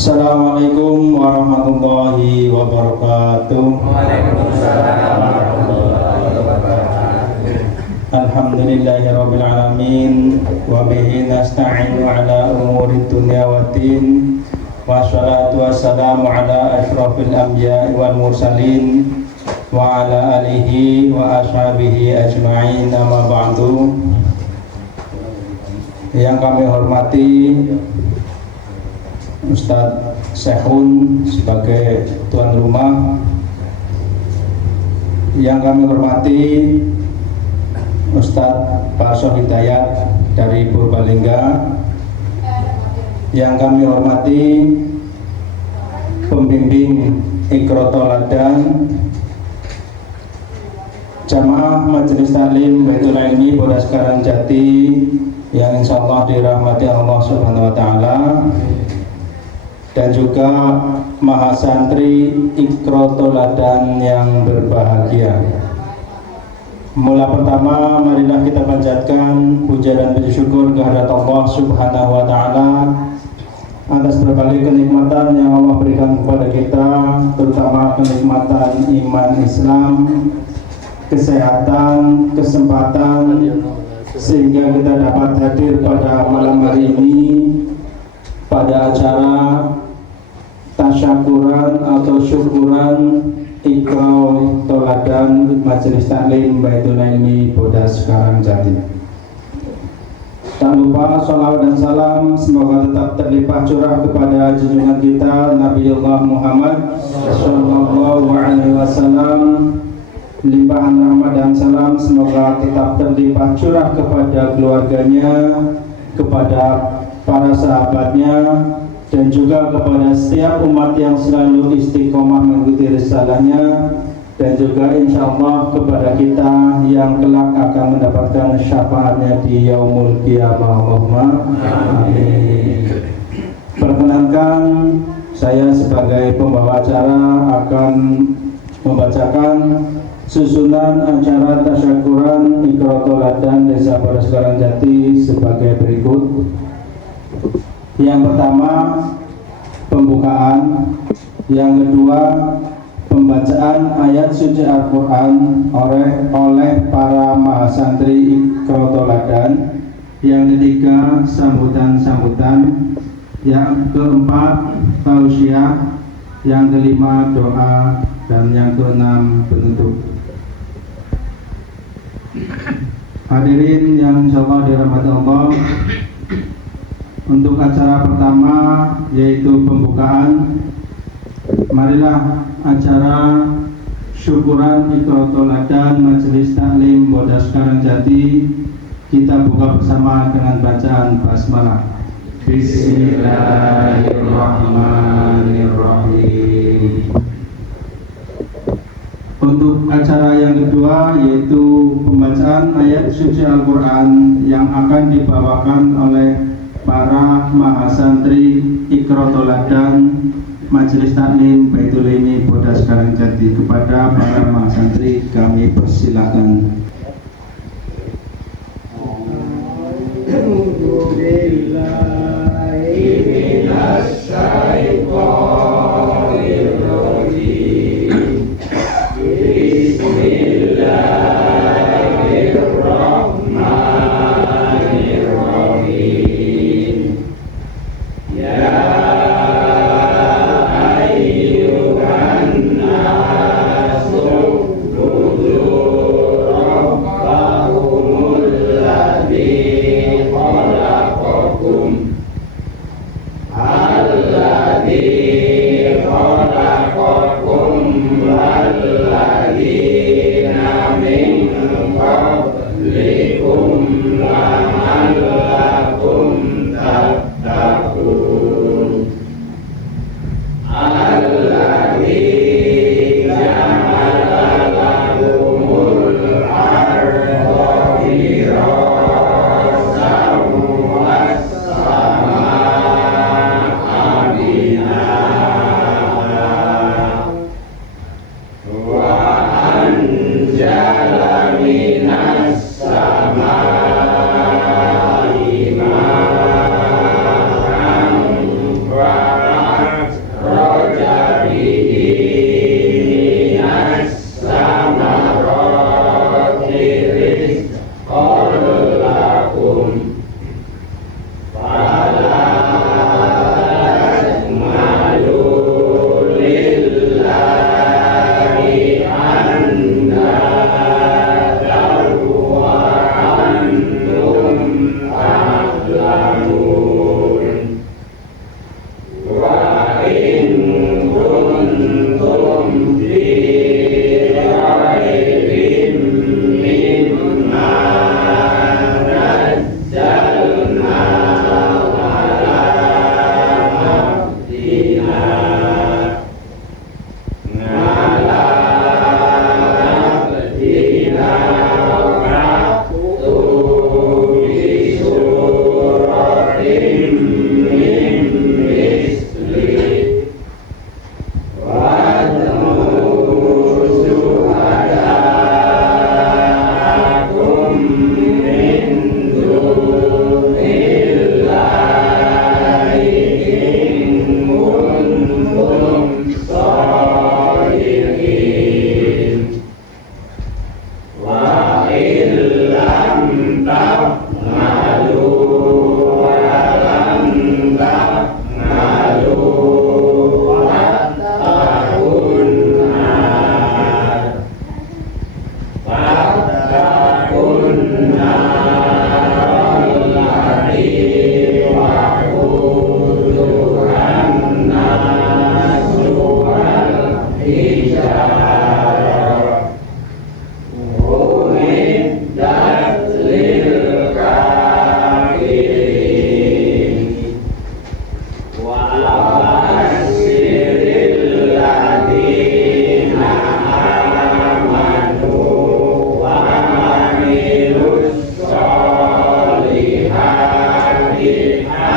Assalamualaikum warahmatullahi wabarakatuh. Waalaikumsalam warahmatullahi wabarakatuh. Alhamdulillahirabbil alamin wa bihi nasta'inu ala umuri dunya waddin. Wassalatu wassalamu ala asyrafil anbiya'i wal mursalin wa ala alihi wa ashabihi ajma'in, amma ba'du. Yang kami hormati Ustadz Syekhun sebagai tuan rumah, yang kami hormati Ustadz Parso Hidayat dari Purbalingga, yang kami hormati pembimbing Iqra Toladan, jamaah Majelis Taklim Baitul Ilmi Bodas Karangjati yang insya Allah dirahmati Allah Subhanahu Wa Taala, dan juga mahasantri Iqra Toladan yang berbahagia. Mula pertama, marilah kita panjatkan puja dan puji syukur kehadirat Allah Subhanahu Wa Taala atas berbagai kenikmatan yang Allah berikan kepada kita, terutama kenikmatan iman Islam, kesehatan, kesempatan, sehingga kita dapat hadir pada malam hari ini pada acara tasyakuran atau syukuran Iqra Toladan Majelis Taklim Baitul Ilmi Bodas Karangjati. Tak lupa sholawat dan salam semoga tetap terlimpah curah kepada junjungan kita Nabiullah Muhammad Sallallahu Alaihi Wasallam. Limpahan rahmat dan salam semoga tetap terlimpah curah kepada keluarganya, kepada para sahabatnya, dan juga kepada setiap umat yang selalu istiqomah mengikuti risalahnya, dan juga insya Allah kepada kita yang kelak akan mendapatkan syafaatnya di yaumul qiyamah. Allahumma amin. Perkenankan saya sebagai pembawa acara akan membacakan susunan acara tasyakuran Iqra Toladan Desa Bodas Karangjati sebagai berikut. Yang pertama, pembukaan. Yang kedua, pembacaan ayat suci Al-Quran oleh para mahasantri Iqra Toladan. Yang ketiga, sambutan-sambutan. Yang keempat, tausiah. Yang kelima, doa. Dan yang keenam, penutup. Hadirin yang insyaallah dirahmati Allah, untuk acara pertama yaitu pembukaan, marilah acara syukuran Iqra Toladan Majelis Taklim Bodas Karangjati kita buka bersama dengan bacaan basmalah. Bismillahirrahmanirrahim. Untuk acara yang kedua yaitu pembacaan ayat suci Al-Quran yang akan dibawakan oleh para mahasantri Iqra Toladan Majelis Taklim Baitul Ilmi Bodas Karangjati. Kepada para mahasantri kami persilakan. Sama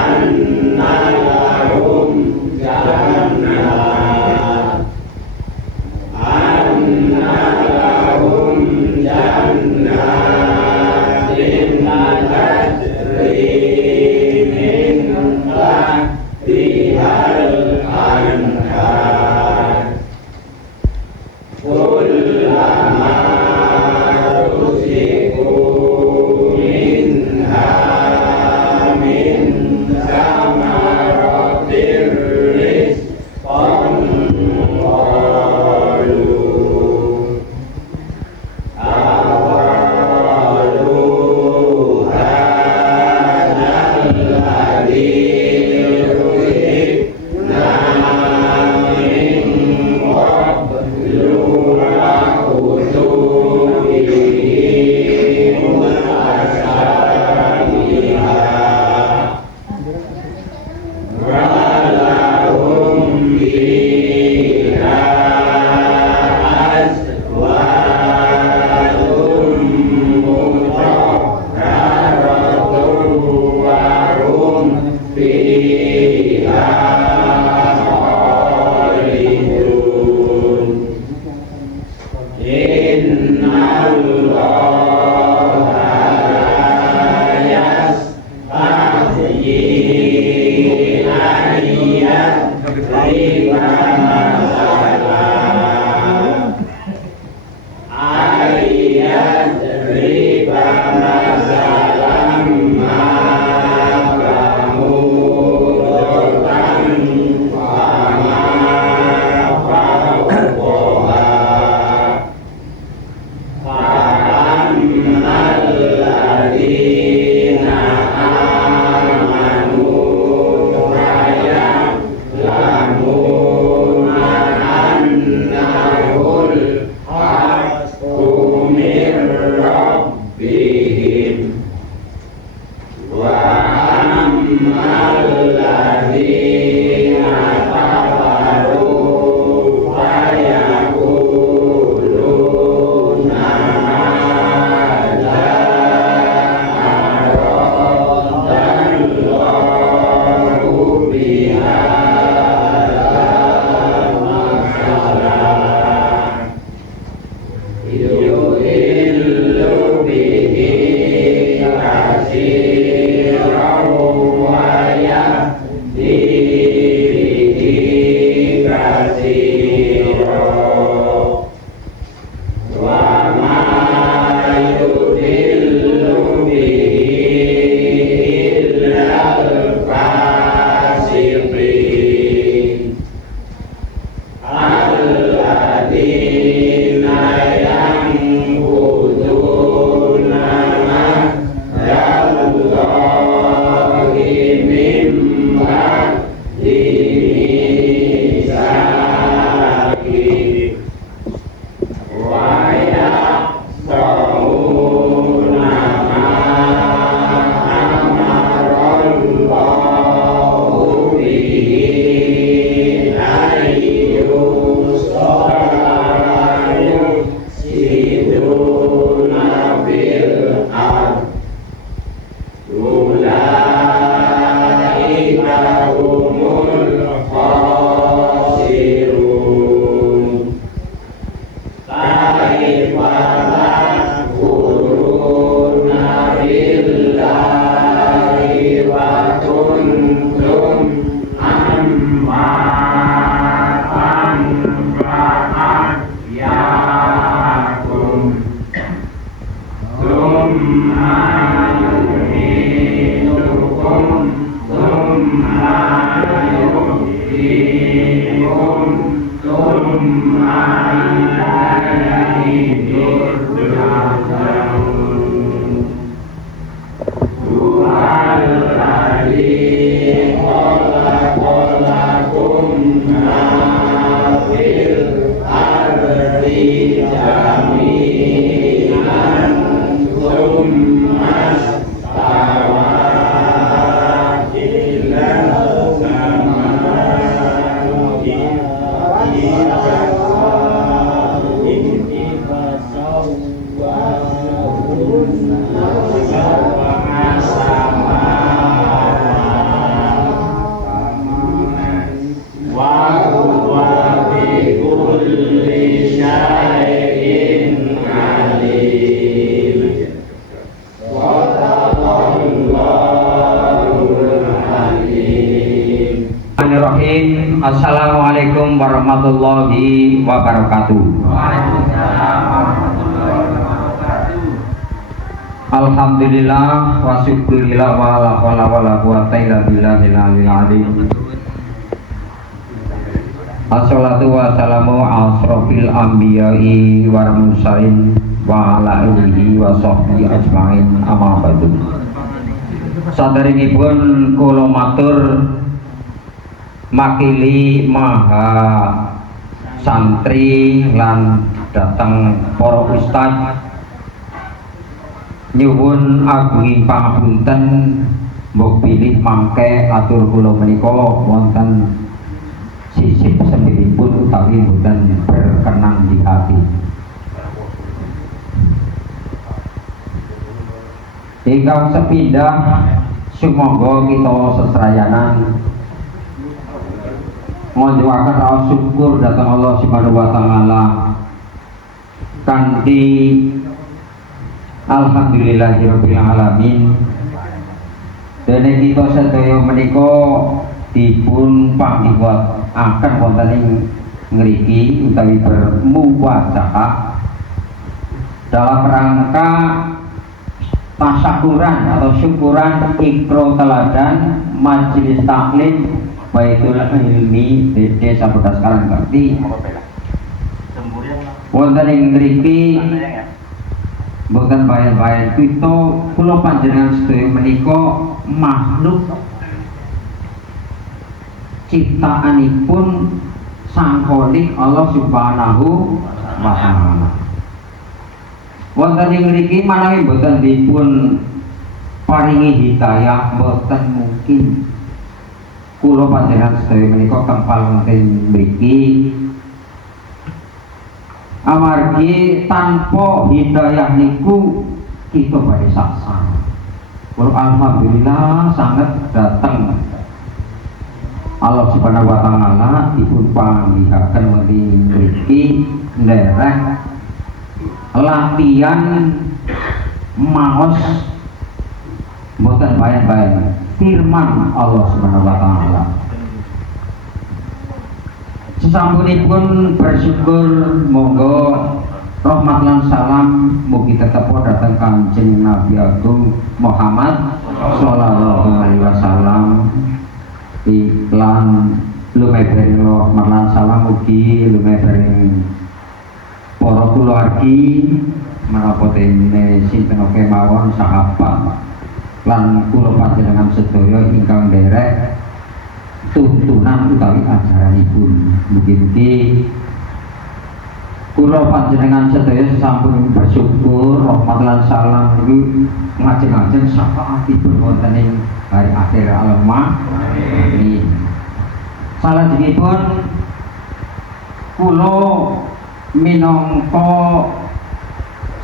Kasih Bismillahirrahmanirrahim. Assalamualaikum warahmatullahi wabarakatuh. Alhamdulillah wa syukurillah wa la hawla wa la quwwata illa billahil aliyyil azim. Assalatu wassalamu ala asrofil anbiya'i wal mursalin wa ala alihi wa sahbihi ajmain, amma ba'du. Saderengipun kula matur makili maha santri lan datang para ustaz nyuwun agunging pangapunten mbok pilih mangke atur kula menika wonten sisip sendiri-pun utawi boten berkenan di hati. Ingkang sepindah sumangga kita sestrayanan ngonjoaken raos syukur dhateng Allah Subhanahu wa taala kanthi alhamdulillahirabbil alamin. Dene kita sedaya menika dipun pangiwataken wonten ing ngriki utawi bermuwajahah dalam rangka tasyakuran atau syukuran ikro teladan majelis taklim Baitul Ilmi Desa Berdasarkan Bakti wonten ing mriki boten bayan-bayan kita kula panjenengan sedaya menika makhluk ciptaanipun Sang Khalik Allah Subhanahu wa taala. Wonten ing mriki manawi boten dipun paringi hidayah boten mungkin kula panjenengan sedaya menika kempal wonten mriki amargi tanpa hidayah niku kita badhe saksana. Alhamdulillah sangat datang Allah Subhanahu wa taala dipun panggihaken wonten mriki nderek latihan maos boten bayan-bayan firman Allah Subhanahu wa taala. Sesampunipun bersyukur monggo rahmat lan salam mugi tetep dhateng Kanjeng Nabi Agung Muhammad sallallahu alaihi wasallam. Iklan lumebering rahmat lan salam mugi lumebering para kulawargi menapa dene sinten kemawon sahabat lan kula panjenengan sedaya ingkang nderek tuntunan utawi ajaranipun. Mugi-mugi kula panjenengan sedaya sampun bersyukur rahmat lan salam niku ngajeng-ajeng syafaatipun wonten ing hari akhir alamah. Amin. Salajengipun kula minangka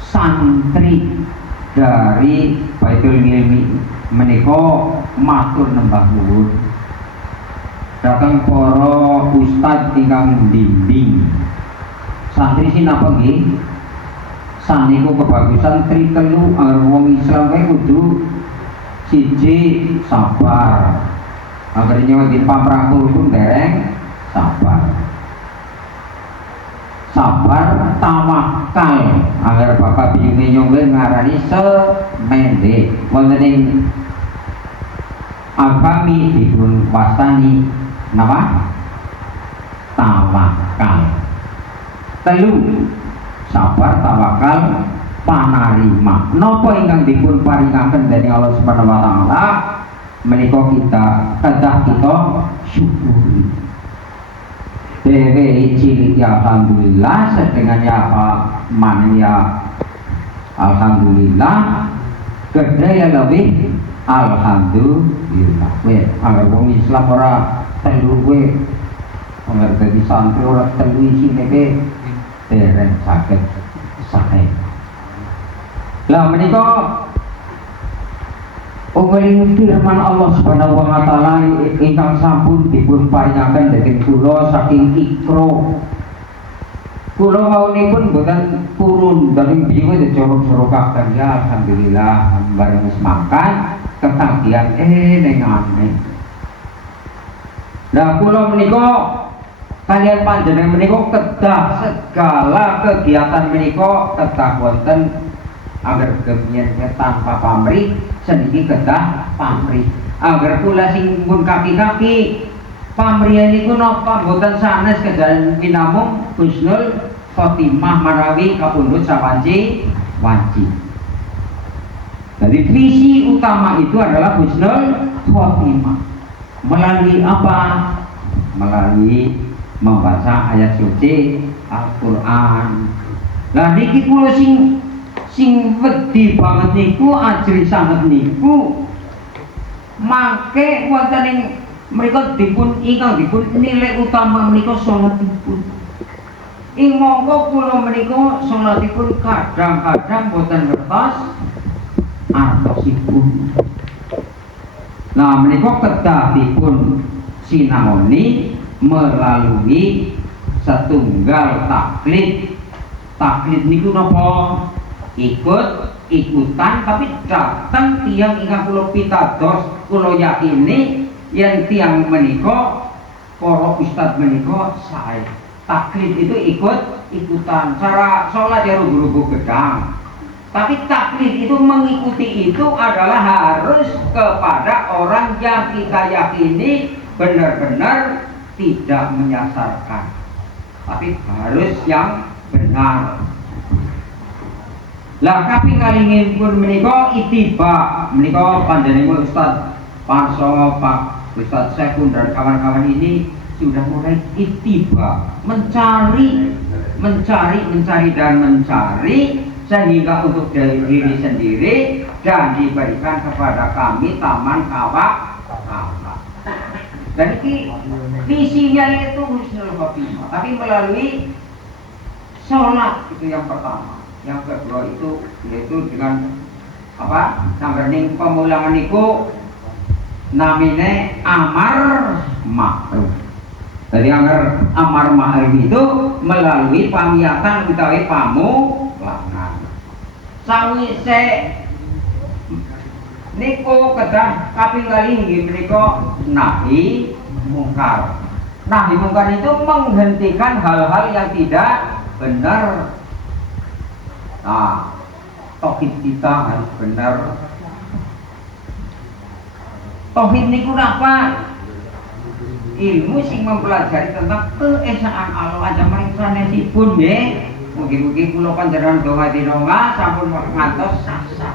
santri dari Baitul Ilmi menika matur nembah nuwun dhateng para ustaz ingkang bimbing. Santri sinapa nggih? Saniku kebagusan tri telu wong Islam kae kudu siji sabar. Anggere nyawa di pamrangkul pun dereng sabar. Sabar tawakal agar bapak biyune nyongge ngarani semende wonten ing agami dipun wastani napa tawakal. Telu sabar tawakal panarima napa ingkang dipun paringaken dening Allah Subhanahu wa taala menika kita kedah kita syukuri. Dewe cilik ya alhamdulillah, sedengane apa man ya alhamdulillah, gede ya lebih alhamdulillah. Weh, agar wong Islam ora telu we, agar dadi santri ora telu isine we dereng saged sae. Lah menika Ungguling firman Allah Subhanahu wa taala ingkang sampun dipun paringaken dhateng kula saking ikro. Kula maunipun boten purun dalem biye jorok-jorokaken ya alhamdulillah bareng wis makan ketagihan ning ane. Nah kula menika kalian panjenengan menika kedah segala kegiatan menika kedah wonten agar gemien tanpa pamrih seniki kedah pamrih agar kula sing pun kaki-kaki pamrih niku napa boten sanes kejalan pinamung husnul khotimah marawi kapundhut sawanci wanci. Jadi visi utama itu adalah husnul khotimah. Melalui apa? Melalui membaca ayat suci Al-Qur'an. Lah niki kula sing wedi banget niku ajri sanget niku mangke wonten ing mriku dipun nilai utama menika salatipun. Ing mongko kula menika salatipun kadang-kadang boten ngertos artosipun. Nah menika kedah dipun sinaoni melalui setunggal taklid. Taklid niku napa? Ikutan tapi datang tiang ingkang kula pitados kula yakini yen tiang menika para ustad menika sae. Taklid itu ikutan cara sholat ya rugu-rugu gedang. Tapi taklid itu mengikuti itu adalah harus kepada orang yang kita yakini benar-benar tidak menyasarkan, tapi harus yang benar. Lah kaping kalih pun menika itiba menika panjenengan Ustaz Parso, Pak Ustaz Sekun dan kawan-kawan ini sudah mulai itiba mencari sehingga untuk diri sendiri dan diberikan kepada kami taman kawak. Dan ini visinya itu husnul khotimah, tapi melalui sholat itu yang pertama. Yang kedua itu yaitu dengan apa? Namanya pemulangan itu namanya amar ma'ruf. Jadi amar ma'ruf itu melalui pamiatan utawi pamulangan. Sawise niku kedah kaping kalih inggih menika nahi mungkar. Nahi mungkar itu menghentikan hal-hal yang tidak benar. Nah, tauhid kita harus benar. Tauhid niku napa? Ilmu sing mempelajari tentang keesaan Allah aja maring sanesipun nggih. Mugi-mugi kula panjenengan donga dinonga sampun ngantos sasa.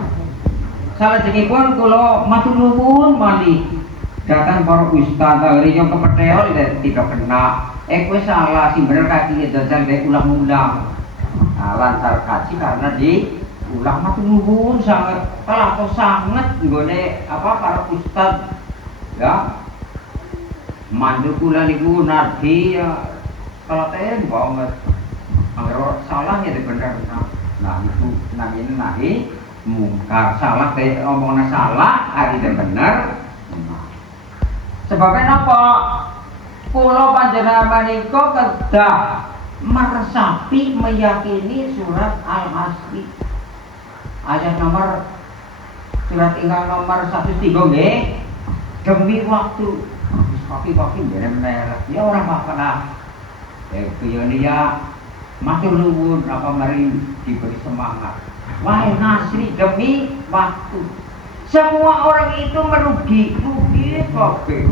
Salajengipun kula matur nuwun malih datang para ustaz riyo kepethel tidak kena. Kowe salah sing bener kaki jajal dek ulang-ulang. Nah, lancar kaji karena diulang matur nuwun sangat kelato sangat nggone apa para ustaz ya. Mandu kula niku nardi ya kelaten banget. Angger salah ya bener. Nah itu namanya nahi mungkar. Salah teh omongna salah ari teh bener. Sebabnya apa? Kula panjenengan menika kedah meresapi meyakini surat Al-Asri. Ayat nomor surat ingkang nomor 103 nggih. Demi waktu kaki-kaki merah ya orang bakalah dia matur nuwun apa mari diberi semangat. Wahai Nasri demi waktu. Semua orang itu rugi kabeh.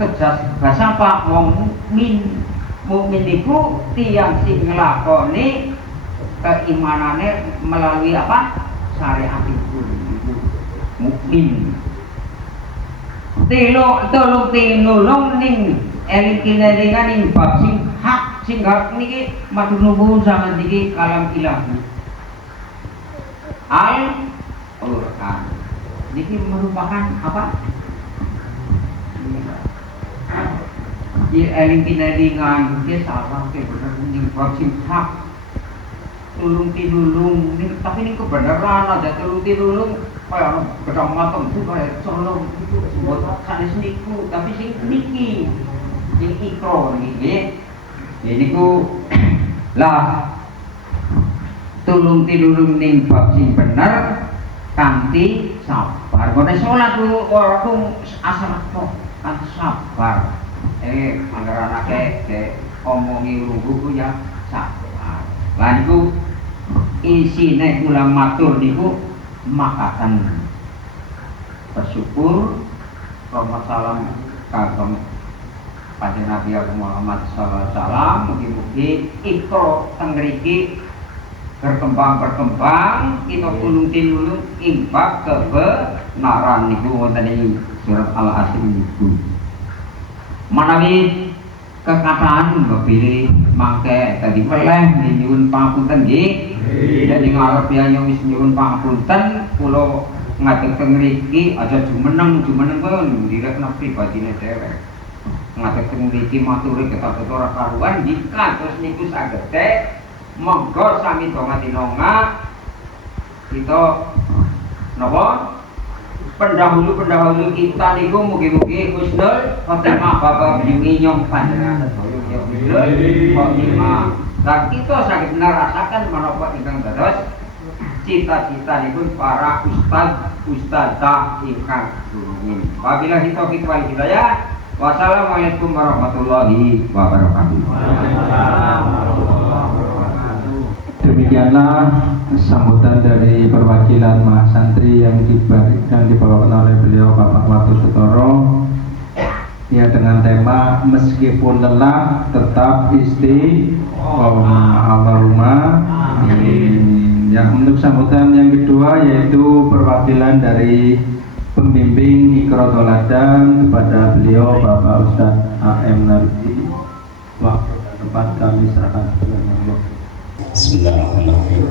Kejas bahasa apa wong mukmin iku tiyang sing nglakoni keimanane melalui apa? Syariat itu mukmin. Tolong tinulung ning eling kinelingan ning bab sing hak sing hak niki matur nuwun sanget niki kalam ilahi. Al-Qur'an. Niki merupakan apa? Di eling kinelingan iki salah ke bener ning bab sing hak. Tulung tinulung ning tapi ning kebenaran ada tulung tinulung kaya gedang mateng itu kaya colong itu buat sanes niku tapi sing niki sing ikro niki nggih niku lah tulung tinulung ning bab sing bener kanthi sabar. Kone salat ora ku asal kok kan sabar. anggaran akeh omongi lungguh ku ya sabar. Lan iku isine kula matur niku makaten bersyukur rahmat salam kagem Kanjeng Nabi Muhammad sallallahu alaihi wasallam, mugi-mugi ikro teng mriki berkembang kita tulung-tinulung imbak kebenaran niku wonten ing surat Al-Asr niku. Manawi kekataan bebile mangke tadi weleh nyuwun pangapunten nggih. Jadi ngarep ya wis nyuwun pangapunten kula ngadeg teng mriki aja jumeneng pun direk pribadine dhewe. Ngadeg teng mriki maturi ketat ora karuan jika terus niku saged monggo sami donga-dinonga kita napa pendahulu kita niku mugi-mugi husnul khotimah Bapak Biyungi nyong panjenengan sedaya husnul khotimah. Dan kita saged nerasaken menapa ingkang dados cita-cita niku para ustadzah ingkang rumiyin. Wabillahi taufiq wal hidayah. Wassalamualaikum warahmatullahi wabarakatuh. Demikianlah sambutan dari perwakilan Mahasantri yang dibawakan oleh beliau Bapak Watu Sutoro, ya, dengan tema meskipun lelah tetap istiqomah. Yang untuk sambutan yang kedua yaitu perwakilan dari pembimbing Ikro Toladan kepada beliau Bapak Ustadz A.M. Nardi. Waktu dan tempat kami serahkan kepada Allah. Bismillahirrahmanirrahim.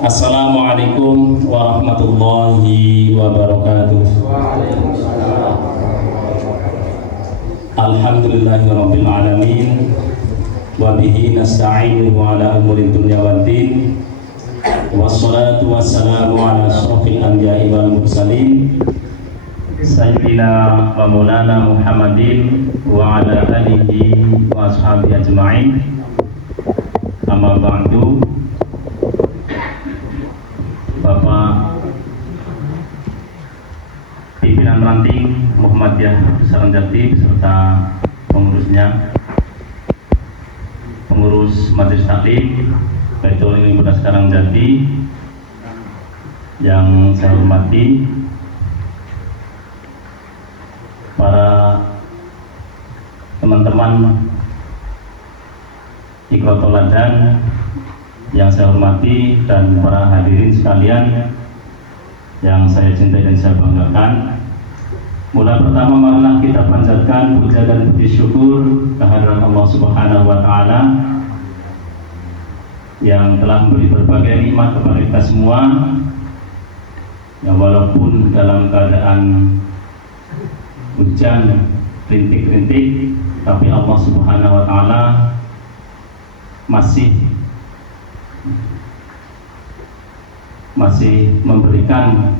Assalamualaikum warahmatullahi wabarakatuh. Alhamdulillahirabbil alamin wa bihi nasta'inu ala umuri dunya waddin. Wassalatu wassalamu ala asyrafil anbiya'i wal mursalin sayyidina wa maulana Muhammadin wa ala alihi wa ashabihi ajma'in. Amma ba'du. Bapak pimpinan ranting Muhammadiyah Besaran Jati beserta pengurusnya, pengurus Majelis Taklim Baitul Ilmi Besaran Jati yang saya hormati, para teman-teman Ikro Toladan yang saya hormati, dan para hadirin sekalian yang saya cintai dan saya banggakan. Mula pertama marilah kita panjatkan puja dan puji syukur kehadirat Allah Subhanahu wa taala yang telah memberi berbagai nikmat kepada kita semua. Ya, walaupun dalam keadaan hujan rintik-rintik, tapi Allah Subhanahu wa taala masih memberikan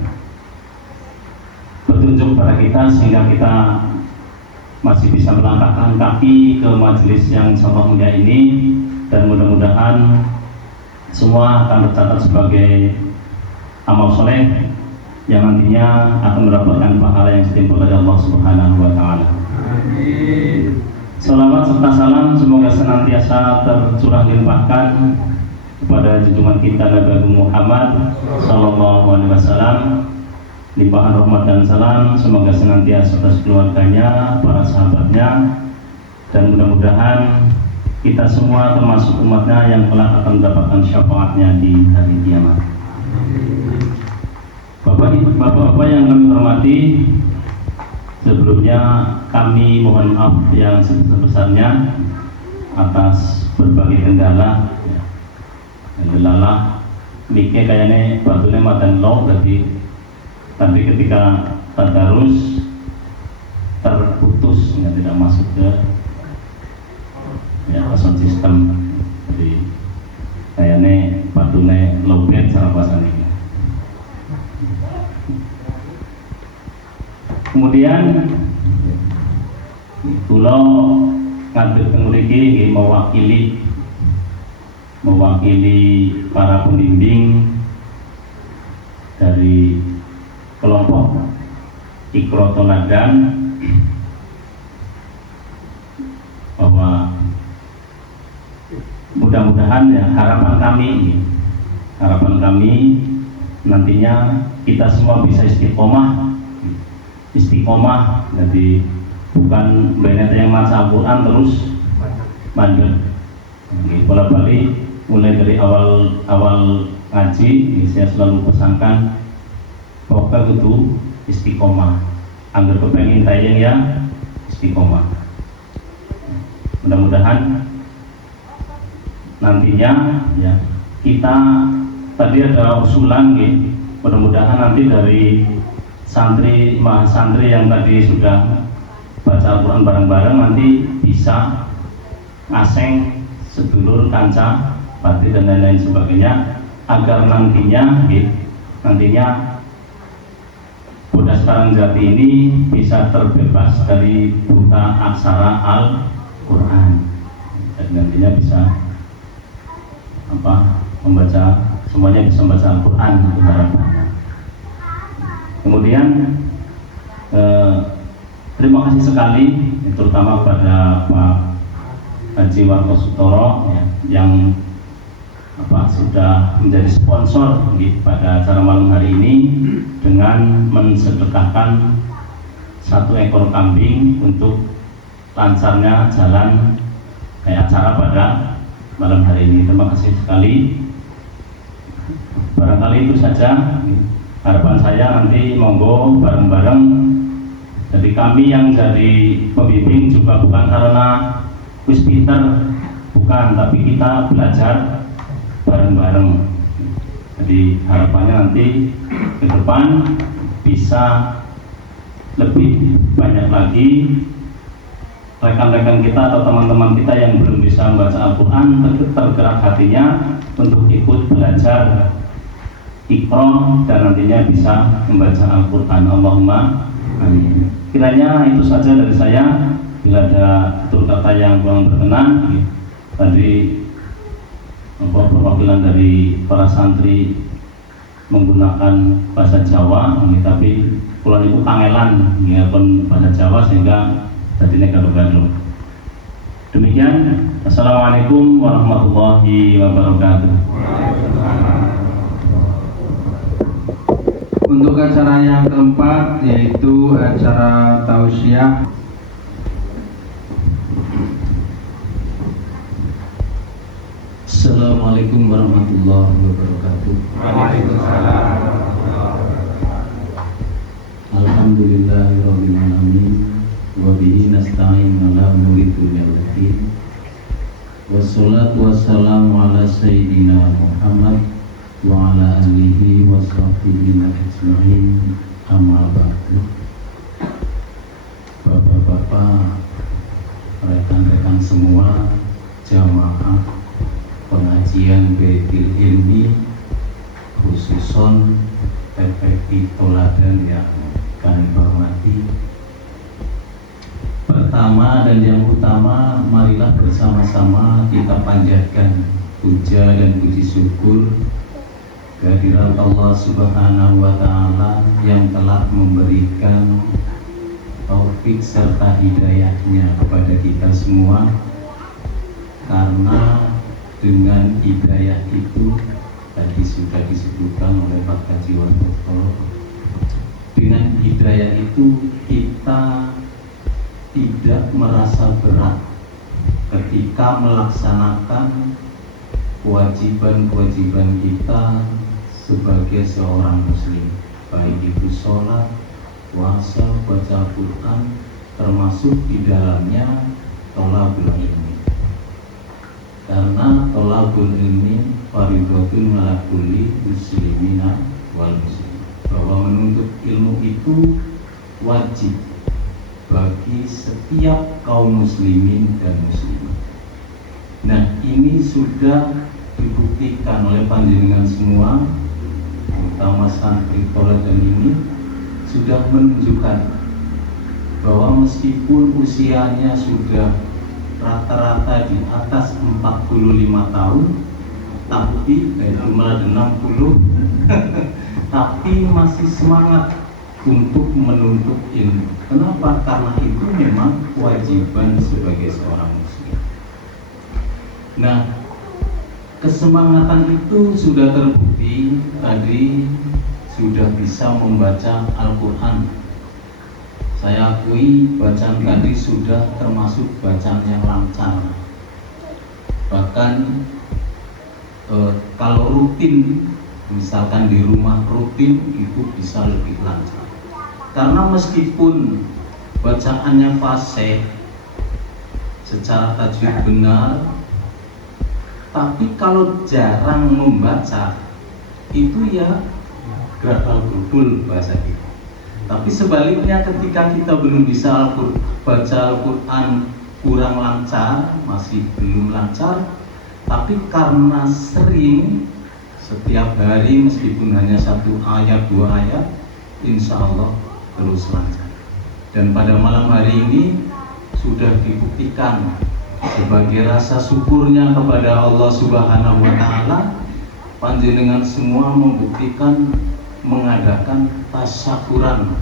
petunjuk pada kita sehingga kita masih bisa melangkahkan kaki ke majelis yang sangat mulia ini, dan mudah-mudahan semua akan tercatat sebagai amal soleh yang nantinya akan mendapatkan pahala yang setimpal dari Allah Subhanahu wa taala. Amin. Salawat serta salam semoga senantiasa tercurah limpahkan kepada junjungan kita Nabi Muhammad sallallahu alaihi wasallam. Limpahan rahmat dan salam semoga senantiasa atas keluarganya, para sahabatnya, dan mudah-mudahan kita semua termasuk umatnya yang kelak akan mendapatkan syafaatnya di hari kiamat. Bapak-bapak yang kami hormati, sebelumnya kami mohon maaf yang sebesar-besarnya atas berbagai kendala. Kendala mikir kayaknya batunya madan low, tapi ketika tadarus terputus, tidak masuk ke sound system. Jadi kayaknya batunya low bed salah pasan ini. Kemudian kula ngadeg teng mriki mewakili para pembimbing dari kelompok Ikro Toladan mudah-mudahan ya harapan kami nantinya kita semua bisa istiqomah, jadi bukan benet yang maca Al-Quran terus mandek. Bola balik mulai dari awal ngaji, saya selalu pesankan pokoknya itu istiqomah. Angger kepengen tayang ya istiqomah. Mudah-mudahan nantinya ya kita tadi ada usulan gitu. Mudah-mudahan nanti dari santri yang tadi sudah baca Al-Quran bareng-bareng nanti bisa ngaseng sedulur kanca pati dan lain-lain sebagainya agar nantinya Bodas Karangjati ini bisa terbebas dari buta aksara Al-Quran dan nantinya bisa semuanya bisa membaca Al-Quran harapannya. Kemudian terima kasih sekali terutama kepada Pak Haji Warto Sutoro ya, yang sudah menjadi sponsor pada acara malam hari ini dengan mensedekahkan 1 ekor kambing untuk lancarnya jalan acara pada malam hari ini. Terima kasih sekali. Barangkali itu saja harapan saya, nanti monggo bareng-bareng. Jadi kami yang jadi pembimbing juga bukan karena Gus Peter, bukan, tapi kita belajar bareng-bareng. Jadi harapannya nanti ke depan bisa lebih banyak lagi rekan-rekan kita atau teman-teman kita yang belum bisa membaca Al-Quran tergerak hatinya untuk ikut belajar Iqra dan nantinya bisa membaca Al-Quran. Allahumma amin. Kiranya itu saja dari saya. Bila ada tutur kata yang kurang berkenan, tadi perwakilan dari para santri menggunakan bahasa Jawa, tapi pulau itu kangelan pun bahasa Jawa sehingga jadi negatif. Demikian, assalamualaikum warahmatullahi wabarakatuh. Untuk acara yang keempat yaitu acara tausiah. Assalamualaikum warahmatullahi wabarakatuh. Alhamdulillahirabbil alamin wa bihi nasta'in ala umuri dunya waddin. Wassalatu wassalamu ala sayyidina Muhammad wa ala alihi wa sahbihi ajma'in. Amma ba'du. Bapak-bapak, rekan-rekan semua, jamaah pengajian Baitul Ilmi khususon PPI Toladan yang kami hormati. Pertama dan yang utama, marilah bersama-sama kita panjatkan puja dan puji syukur kehadirat Allah Subhanahu wa Ta'ala yang telah memberikan taufik serta hidayahnya kepada kita semua, karena dengan hidayah itu tadi sudah disebutkan oleh Pak Haji Warto, dengan hidayah itu kita tidak merasa berat ketika melaksanakan kewajiban-kewajiban kita sebagai seorang muslim, baik itu sholat, puasa, baca Al-Quran, termasuk di dalamnya thalabul ilmi. Karena thalabul ilmi fardhatun ala kulli muslimina wal muslimin, bahwa menuntut ilmu itu wajib bagi setiap kaum muslimin dan muslimat. Nah, ini sudah dibuktikan oleh panjenengan semua, terutama santri Toladan ini sudah menunjukkan bahwa meskipun usianya sudah rata-rata di atas 45 tahun, tapi jumlah 60 tapi masih semangat untuk menuntut ilmu. Kenapa? Karena itu memang kewajiban sebagai seorang muslim. Nah, kesemangatan itu sudah terbukti tadi sudah bisa membaca Al-Quran. Saya akui bacaan tadi sudah termasuk bacaan yang lancar. Bahkan kalau rutin, misalkan di rumah rutin, itu bisa lebih lancar. Karena meskipun bacaannya fasih secara tajwid benar, tapi kalau jarang membaca itu ya gagal gundul bahasa kita. Tapi sebaliknya ketika kita belum bisa baca Al-Quran kurang lancar, masih belum lancar, tapi karena sering setiap hari meskipun hanya 1 ayat 2 ayat, insya Allah terus lancar. Dan pada malam hari ini sudah dibuktikan sebagai rasa syukurnya kepada Allah Subhanahu wa Ta'ala, panjenengan semua membuktikan mengadakan tasyakuran,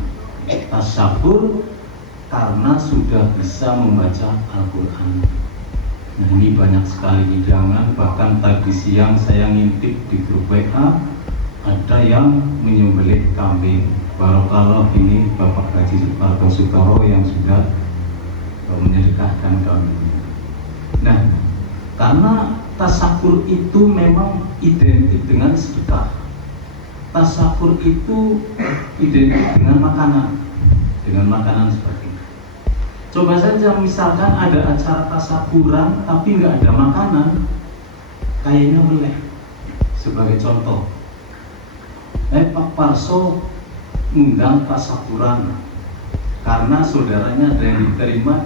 tasyakur karena sudah bisa membaca Al-Quran. Nah, ini banyak sekali hidangan. Bahkan tadi siang saya ngintip di grup WA, ada yang menyembelih kambing. Barokallah, ini Bapak Haji Suparto Sutoro yang sudah menyedekahkan kambing. Nah, karena tasyakur itu memang identik dengan sedekah. Tasyakur itu identik dengan makanan seperti itu. Coba saja misalkan ada acara tasyakuran tapi nggak ada makanan, kayaknya melek. Sebagai contoh, Pak Parso ngundang tasyakuran karena saudaranya ada yang diterima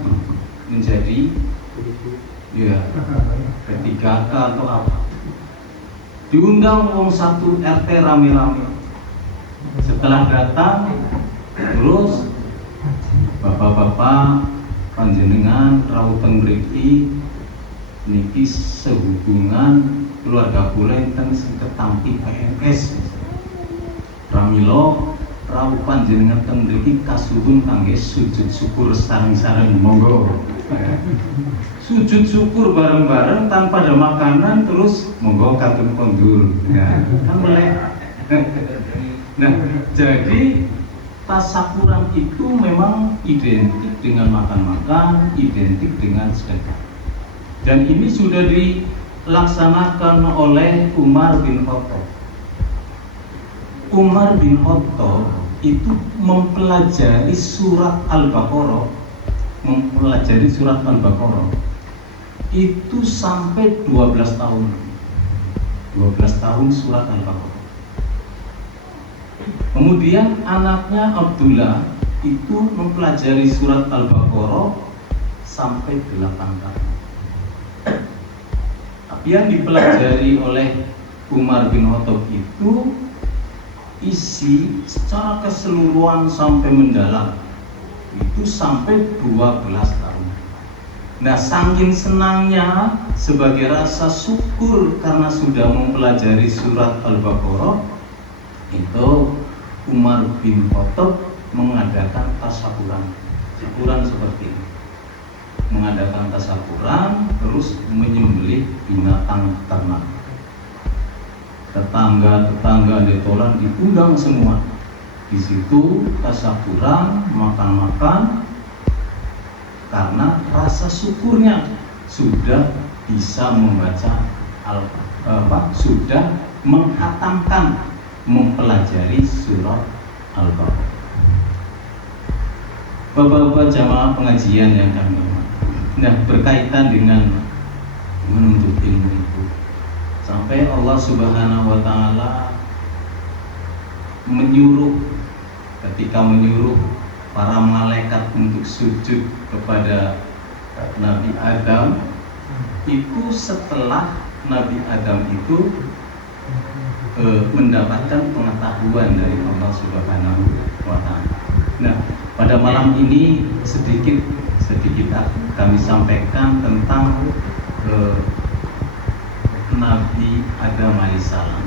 menjadi ya P3K atau apa. Diundang wong 1 RT rame-rame. Setelah datang, terus bapak-bapak panjenengan rawuh mriki niki sehubungan keluarga kula enten sing ketampi PNS. Pramila rawuh panjenengan teng mriki kasuwun kangge sujud syukur sareng-sareng, monggo. Sujud syukur bareng-bareng tanpa ada makanan, terus monggo katun kondur, ya kan boleh. Nah, jadi tasyakuran itu memang identik dengan makan-makan, identik dengan sedekah. Dan ini sudah dilaksanakan oleh Umar bin Khattab. Umar bin Khattab itu mempelajari surat Al-Baqarah, itu sampai 12 tahun. 12 tahun surat Al-Baqarah. Kemudian anaknya Abdullah itu mempelajari surat Al-Baqarah sampai 8 tahun. Tapi yang dipelajari oleh Umar bin Khattab itu isi secara keseluruhan sampai mendalam itu sampai 12 tahun. Nah, saking senangnya sebagai rasa syukur karena sudah mempelajari surat Al-Baqarah, itu Umar bin Khattab mengadakan tasyakuran. Syukuran seperti ini. Mengadakan tasyakuran, terus menyembelih binatang ternak. Tetangga detolan diundang semua. Di situ tasyakuran, makan-makan, karena rasa syukurnya sudah bisa membaca sudah menghatamkan, mempelajari surat Al-Baqarah. Bapak-bapak jamaah pengajian yang kami hormati, nah, berkaitan dengan menuntut ilmu itu, sampai Allah Subhanahu wa Ta'ala ketika menyuruh para malaikat untuk sujud kepada Nabi Adam, itu setelah Nabi Adam itu mendapatkan pengetahuan dari Allah Subhanahu wa Ta'ala. Nah, pada malam ini sedikit kami sampaikan tentang Nabi Adam alaihissalam.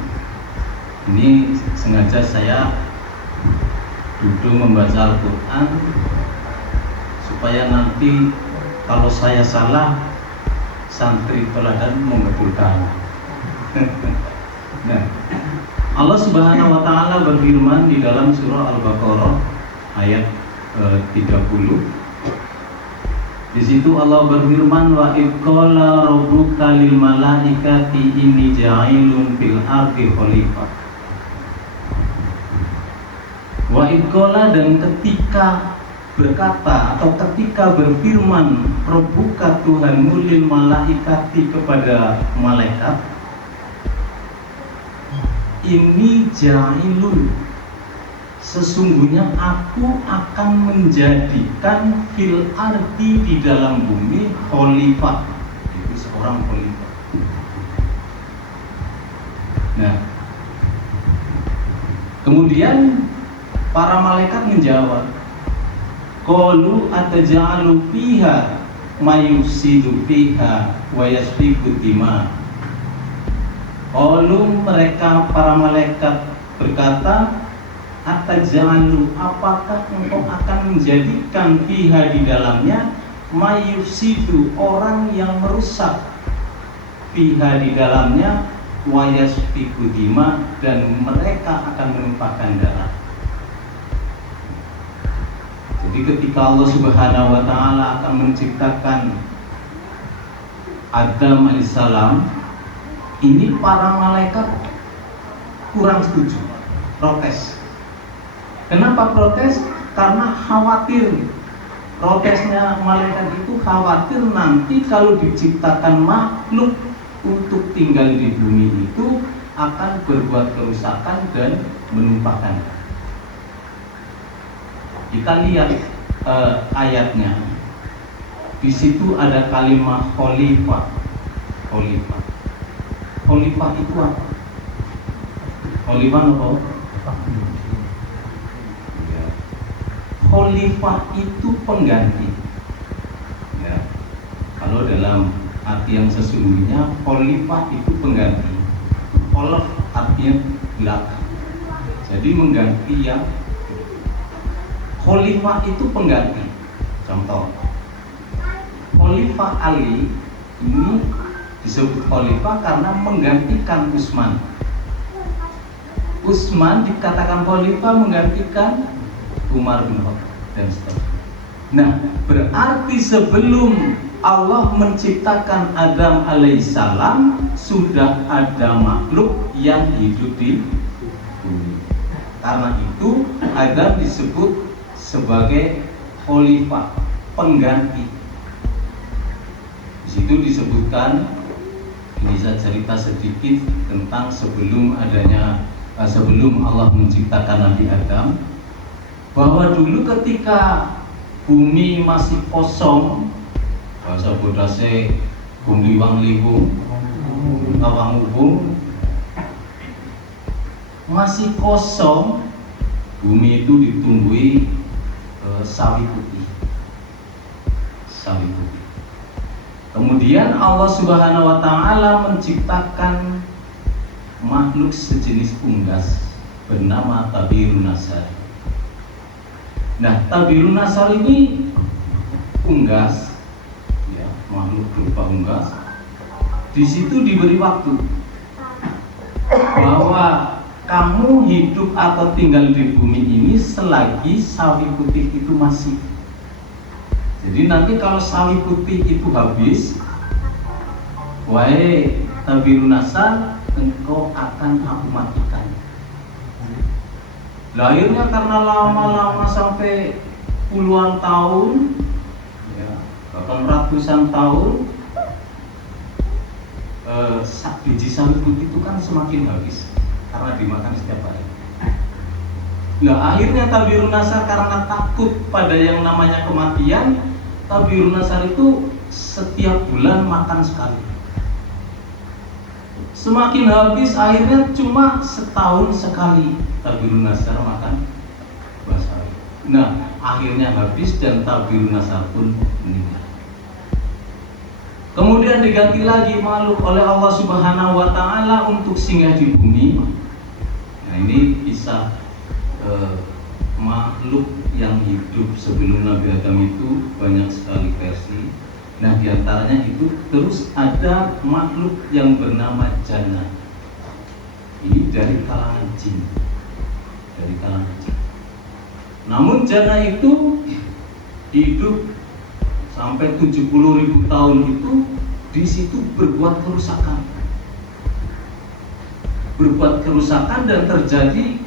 Ini sengaja saya duduk membaca Al-Quran supaya nanti kalau saya salah, santri teladan mengebulkan. Nah, Allah Subhanahu wa taala berfirman di dalam surah Al-Baqarah ayat 30. Di situ Allah berfirman, wa iqala rabbuka lil malaikati inni ja'ilun fil ardi khalifah. Wa iqala, dan ketika berkata atau ketika berfirman rabbuka Tuhanmu lil malaikati kepada malaikat, ini ja'ilun, sesungguhnya aku akan menjadikan fil ardi, di dalam bumi, khalifah, itu seorang khalifah. Nah, kemudian para malaikat menjawab, qalu ataj'alu fiha mayufsidu fiha wa yasfiku dima. Qalu, mereka para malaikat berkata, ataj'alu, apakah engkau akan menjadikan fiha, di dalamnya, mayufsidu, orang yang merusak, fiha, di dalamnya, wa yasfiku dima, dan mereka akan menumpahkan darah. Jadi ketika Allah Subhanahu wa taala akan menciptakan Adam alaihissalam, ini para malaikat kurang setuju, protes. Kenapa protes? Karena khawatir. Protesnya malaikat itu khawatir nanti kalau diciptakan makhluk untuk tinggal di bumi itu akan berbuat kerusakan dan menumpahkan. Kita lihat ayatnya. Di situ ada kalimat khalifah. Khalifah. Khalifah itu apa? Khalifah apa? Ya. Khalifah itu pengganti. Ya. Kalau dalam arti yang sesungguhnya, khalifah itu pengganti. Khalaf artinya belakang. Jadi mengganti yang. Khalifah itu pengganti. Contoh, Khalifah Ali ini disebut khalifah karena menggantikan Utsman. Utsman dikatakan khalifah menggantikan Umar bin Khattab dan seterusnya. Nah, berarti sebelum Allah menciptakan Adam alaihissalam sudah ada makhluk yang hidup di bumi. Karena itu Adam disebut sebagai khalifah, pengganti. Di situ disebutkan, ini saya cerita sedikit tentang sebelum Allah menciptakan Nabi Adam, bahwa dulu ketika bumi masih kosong, bahasa bodase bumliwang liwung, awang ubung, masih kosong, bumi itu ditumbuhi sawi putih. Sawi putih. Kemudian Allah Subhanahu wa taala menciptakan makhluk sejenis unggas bernama Tabirun Nasar. Nah, Tabirun Nasar ini unggas, ya, makhluk berupa unggas. Di situ diberi waktu bahwa kamu hidup atau tinggal di bumi ini selagi sawi putih itu masih. Jadi nanti kalau sawi putih itu habis, wahai Tabirun Nasar, engkau akan aku matikan. Lahirnya karena lama-lama sampai puluhan tahun, ya, bahkan ratusan tahun, biji sawi putih itu kan semakin habis karena dimakan setiap hari. Nah, akhirnya Tabirun Nasar karena takut pada yang namanya kematian, Tabirun Nasar itu setiap bulan makan sekali. Semakin habis, akhirnya cuma setahun sekali Tabirun Nasar makan buah sawi. Nah, akhirnya habis dan Tabirun Nasar pun meninggal. Kemudian diganti lagi makhluk oleh Allah Subhanahu wa taala untuk singgah di bumi. Nah, ini kisah makhluk yang hidup sebelum Nabi Adam itu banyak sekali versi. Nah, diantaranya itu terus ada makhluk yang bernama Jannah. Ini dari kalangan jin. Dari kalangan jin. Namun jana itu hidup sampai 70.000 tahun itu di situ berbuat kerusakan. Berbuat kerusakan dan terjadi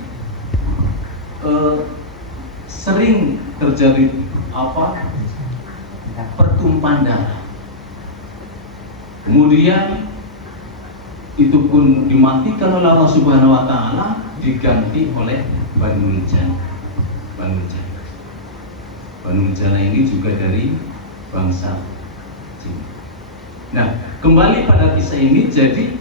sering terjadi pertumpahan darah. Kemudian itu pun dimatikan oleh Allah Subhanahu wa taala, diganti oleh Banu Jana. Banu Jana ini juga dari bangsa jin. Nah, kembali pada kisah ini, jadi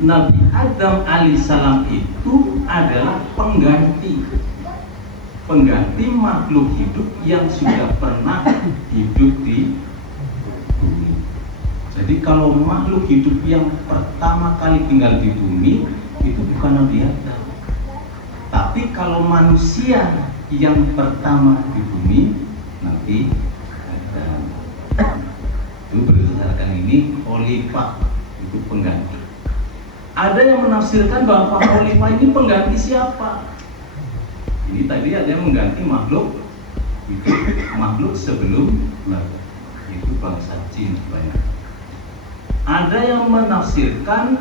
Nabi Adam alaihissalam itu adalah pengganti makhluk hidup yang sudah pernah hidup di bumi. Jadi kalau makhluk hidup yang pertama kali tinggal di bumi itu bukan Nabi Adam. Tapi kalau manusia yang pertama di bumi Nabi Adam. Itu berdasarkan ini khalifah itu pengganti. Ada yang menafsirkan bahwa khalifah ini pengganti siapa? Ini tadi ada yang mengganti makhluk itu, makhluk sebelum itu bangsa jin banyak. Ada yang menafsirkan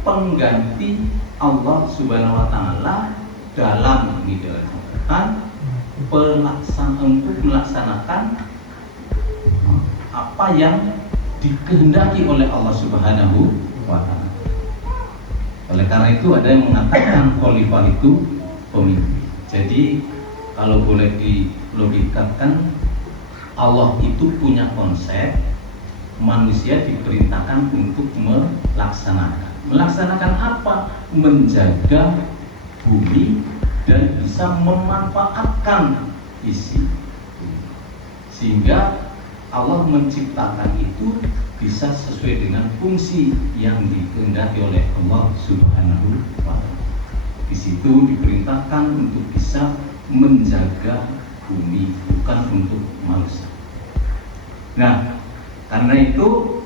pengganti Allah Subhanahu wa taala dalam untuk melaksanakan apa yang dikehendaki oleh Allah Subhanahu wa taala. Oleh karena itu ada yang mengatakan khalifah itu pemimpin. Jadi kalau boleh dilogikakan, Allah itu punya konsep, manusia diperintahkan untuk melaksanakan. Melaksanakan apa? Menjaga bumi dan bisa memanfaatkan isi bumi. Sehingga Allah menciptakan itu bisa sesuai dengan fungsi yang dikehendaki oleh Allah Subhanahu wa taala. Di situ diperintahkan untuk bisa menjaga bumi, bukan untuk manusia. Nah, karena itu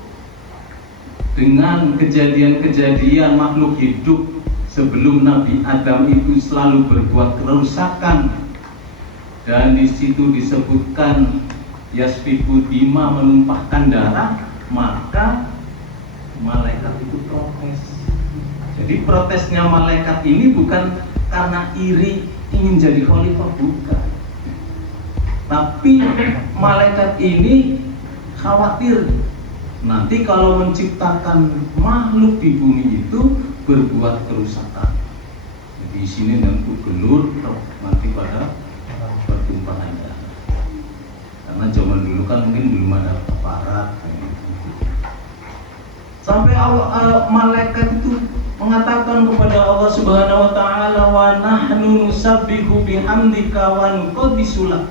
dengan kejadian-kejadian makhluk hidup sebelum Nabi Adam itu selalu berbuat kerusakan, dan di situ disebutkan yasfiku dima, menumpahkan darah, maka malaikat itu protes. Jadi protesnya malaikat ini bukan karena iri ingin jadi khalifah, bukan. Tapi malaikat ini khawatir nanti kalau menciptakan makhluk di bumi itu berbuat kerusakan. Jadi di sini nanti gelut nanti pada pertumpahan darah. Karena zaman dulu kan mungkin belum ada aparat. Sampai malaikat itu mengatakan kepada Allah Subhanahu wa taala, wa nahnu nusabbihu bihamdika wa nuqaddisu lak.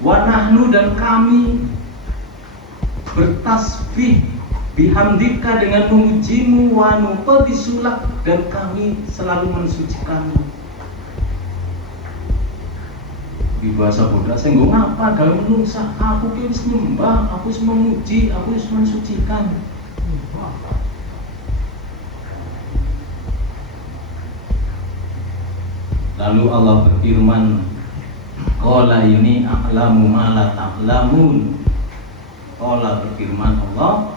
Wa nahnu, dan kami bertasbih bihamdika, dengan memujimu, wa nuqaddisu lak, dan kami selalu mensucikanmu. Di bahasa Buddha, saya nggak ngapa dalam menungsa, aku harus nyembah, aku harus memuji, aku harus mensucikan. Lalu Allah berfirman, qala ini a'lamu ma la ta'lamun. Qala, berfirman Allah,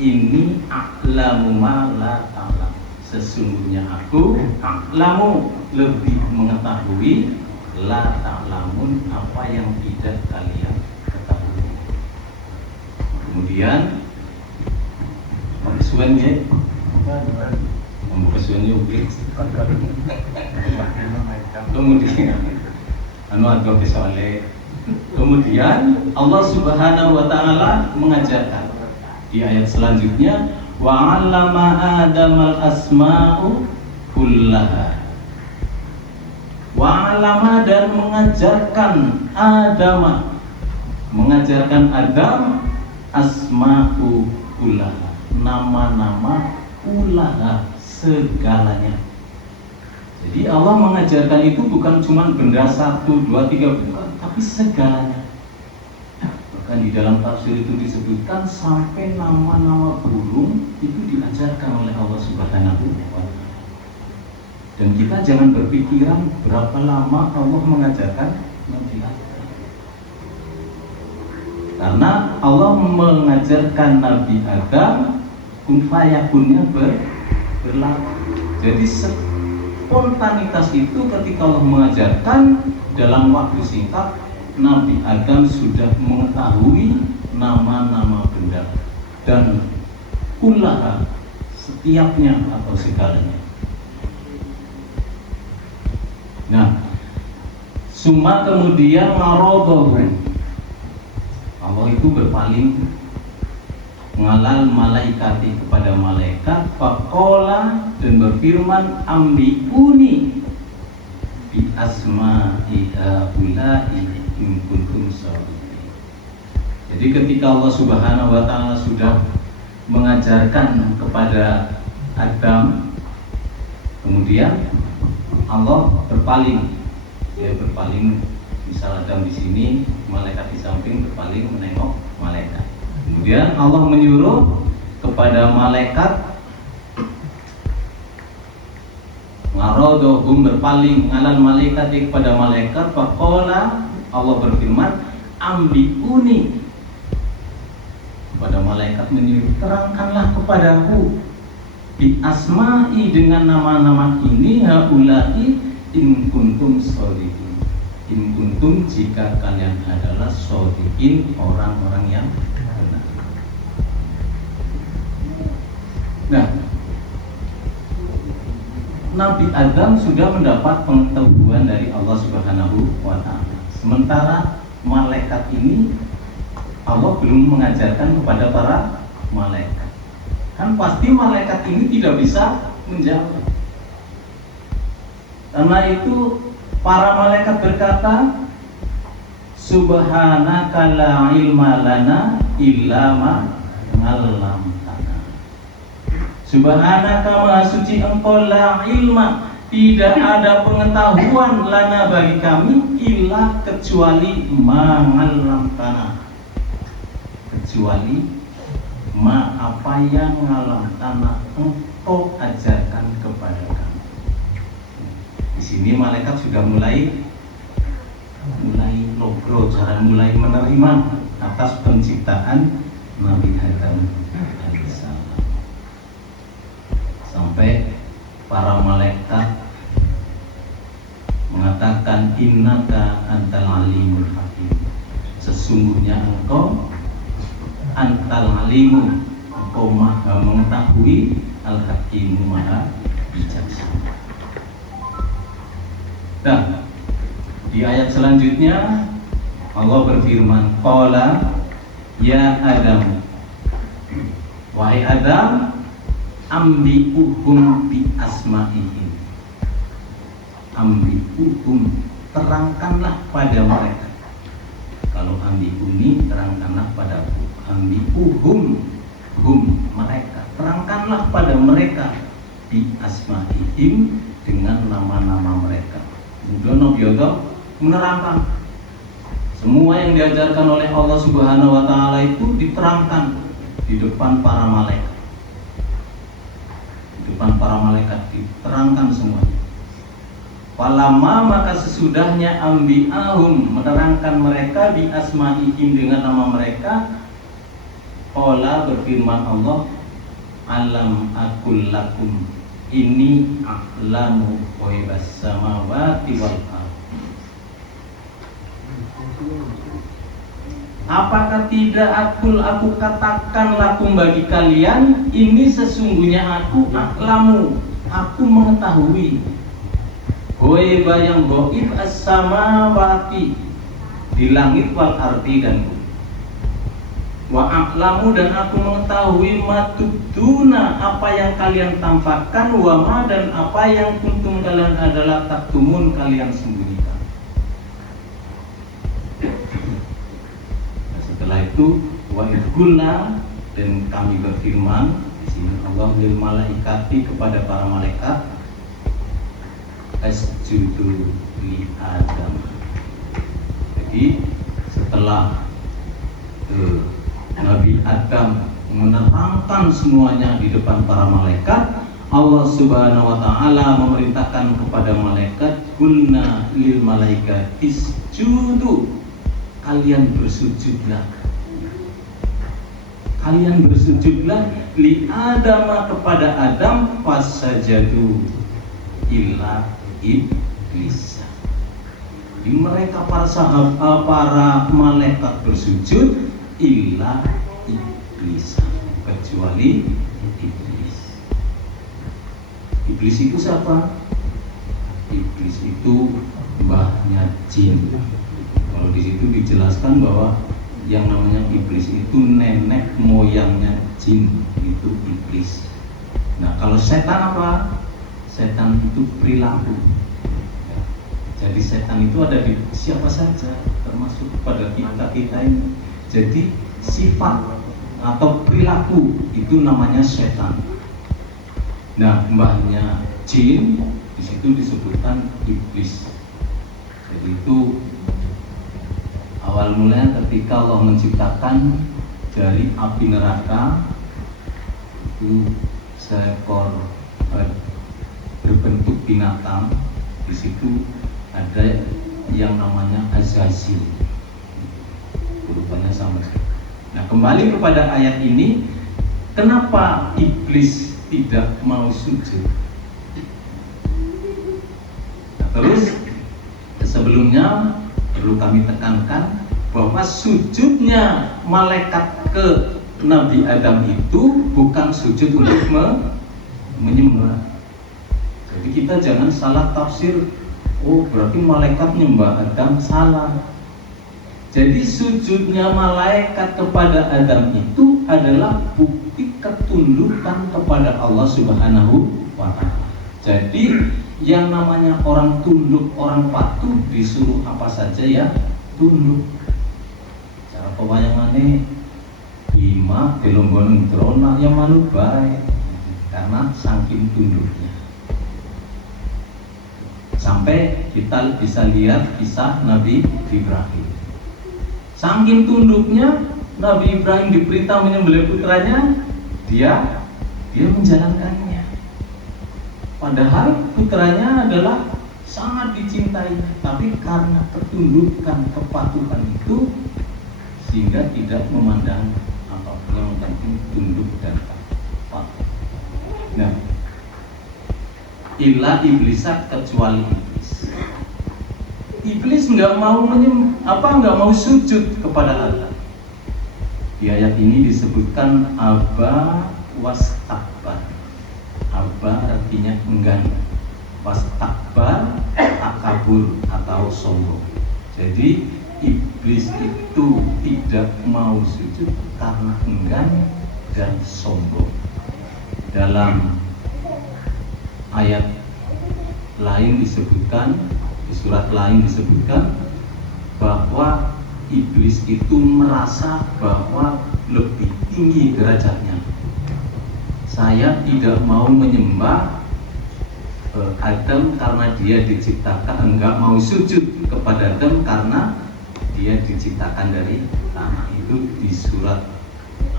ini a'lamu ma la ta'lamun. Sesungguhnya aku a'lamu, lebih mengetahui, la ta'lamun, apa yang tidak kalian ketahui. Kemudian kesuwen ya, kesuwen juga. Kemudian kemudian Allah Subhanahu wa taala mengajarkan di ayat selanjutnya, wa 'allama Adamal asma'u kullaha. Wa 'allama, dan mengajarkan Adam asma'u kullaha, nama-nama kullaha, segalanya. Jadi Allah mengajarkan itu bukan cuma benda 1, 2, 3, bukan, tapi segalanya. Maka Dan di dalam tafsir itu disebutkan sampai nama-nama burung itu diajarkan oleh Allah Subhanahu wa Ta'ala. Dan kita jangan berpikiran berapa lama Allah mengajarkan Nabi Adam. Karena Allah mengajarkan Nabi Adam kun fayakunnya berlaku. Jadi spontanitas itu ketika Allah mengajarkan dalam waktu singkat, Nabi Adam sudah mengetahui nama-nama benda dan kullaha, setiapnya atau segalanya. Nah, summa kemudian marodohu, Allah itu berpaling ngalal malaikati kepada malaikat, faqala dan berfirman ambiuni bi asma'i haula'i in kuntum shadiqin. Jadi ketika Allah Subhanahu wa Ta'ala sudah mengajarkan kepada Adam, kemudian Allah berpaling, dia berpaling, misal Adam di sini, malaikat di samping, berpaling menengok malaikat. Kemudian Allah menyuruh kepada malaikat, ngarodohum berpaling ngalan malaikat kepada malaikat, faqala Allah berfirman ambiuni, kepada malaikat menyuruh terangkanlah kepadaku bi asma'i dengan nama-nama ini haula'i in kuntum shodiqin, in kuntum jika kalian adalah shodiqin, orang-orang yang benar. Nah, Nabi Adam sudah mendapat pengetahuan dari Allah Subhanahu wa Ta'ala. Sementara malaikat ini Allah belum mengajarkan kepada para malaikat. Kan pasti malaikat ini tidak bisa menjawab. Karena itu para malaikat berkata, subhanaka la ilma lana illa ma 'allamtana. Subhanaka maha suci engkau, la ilma, tidak ada pengetahuan lana bagi kami illa kecuali ma 'allamtana, kecuali ma apa yang ngalam tanah engkau ajarkan kepada kami. Di sini malaikat sudah mulai logro, cara mulai menerima atas penciptaan Nabi Adam alaihissalam. Sampai para malaikat mengatakan innaka antal alimul hakim, sesungguhnya engkau antal alimu, engkau maha mengetahui, al-hakimu maha bijaksana. Dan di ayat selanjutnya Allah berfirman, qala ya Adam, wahai Adam, ambi'uhum bi asma'ihim, ambi'uhum, terangkanlah pada mereka. Kalau ambi'uni, terangkanlah padaku. Ambi'uhum, hum, mereka, terangkanlah pada mereka bi asma'ihim, dengan nama-nama mereka. Kemudian Nabi Adam menerangkan semua yang diajarkan oleh Allah Subhanahu wa Ta'ala itu diterangkan di depan para malaikat. Di depan para malaikat diterangkan semuanya. Falamma, maka sesudahnya ambi'ahum, menerangkan mereka bi asma'ihim, dengan nama mereka, qala, berfirman Allah, alam akul lakum ini a'lamu ghaibas samawati wal ardh. Apakah tidak aku katakan lakum bagi kalian, ini sesungguhnya aku a'lamu, aku mengetahui ghaiba yang ghaib as-samawati, di langit, wal ardi dan bumi. Wa a'lamu, dan aku mengetahui matubduna, apa yang kalian tampakkan, wa ma, dan apa yang kuntum kalian adalah taktumun, kalian sembunyikan. Nah, setelah itu wa idhulna, dan kami berfirman, di sini Allah lil malaikati, kepada para malaikat, asjudu li Adam. Jadi setelah Nabi Adam menerangkan semuanya di depan para malaikat, Allah Subhanahu wa taala memerintahkan kepada malaikat, "Qulna lil malaikat isjudu." Kalian bersujudlah. Kalian bersujudlah li Adama kepada Adam, fasajadu illa iblis. Di mereka para malaikat bersujud illa iblis, kecuali iblis. Iblis itu siapa? Iblis itu mbahnya jin. Kalau di situ dijelaskan bahwa yang namanya iblis itu nenek moyangnya jin, itu iblis. Nah, kalau setan apa? Setan itu perilaku. Jadi setan itu ada di siapa saja, termasuk pada kita ini. Jadi sifat atau perilaku itu namanya setan. Nah, mbahnya jin di situ disebutkan iblis. Jadi itu awal mulanya ketika Allah menciptakan dari api neraka itu seekor berbentuk binatang. Di situ ada yang namanya Azazil, rupanya sama. Nah, kembali kepada ayat ini, kenapa iblis tidak mau sujud? Nah, terus sebelumnya perlu kami tekankan bahwa sujudnya malaikat ke Nabi Adam itu bukan sujud untuk menyembah. Jadi kita jangan salah tafsir, oh berarti malaikat menyembah Adam, salah. Jadi sujudnya malaikat kepada Adam itu adalah bukti ketundukan kepada Allah Subhanahu wa ta'ala. Jadi yang namanya orang tunduk, orang patuh disuruh apa saja ya tunduk. Cara pewayangannya Bima delonggone drona yang manut bae karena saking tunduknya. Sampai kita bisa lihat kisah Nabi Ibrahim. Saking tunduknya Nabi Ibrahim diperintah menyembelih putranya, dia menjalankannya. Padahal putranya adalah sangat dicintai, tapi karena ketundukan, kepatuhan itu sehingga tidak memandang apapun, yang penting tunduk dan patuh. Nah, illa iblisa, kecuali iblis. Iblis nggak mau sujud kepada Allah. Di ayat ini disebutkan aba wastakbar. Aba artinya enggan, wastakbar takabur atau sombong. Jadi iblis itu tidak mau sujud karena enggan dan sombong. Dalam ayat lain disebutkan, di surat lain disebutkan bahwa iblis itu merasa bahwa lebih tinggi derajatnya. Saya tidak mau menyembah Adam karena dia diciptakan, enggak mau sujud kepada Adam karena dia diciptakan dari tanah. Itu di surat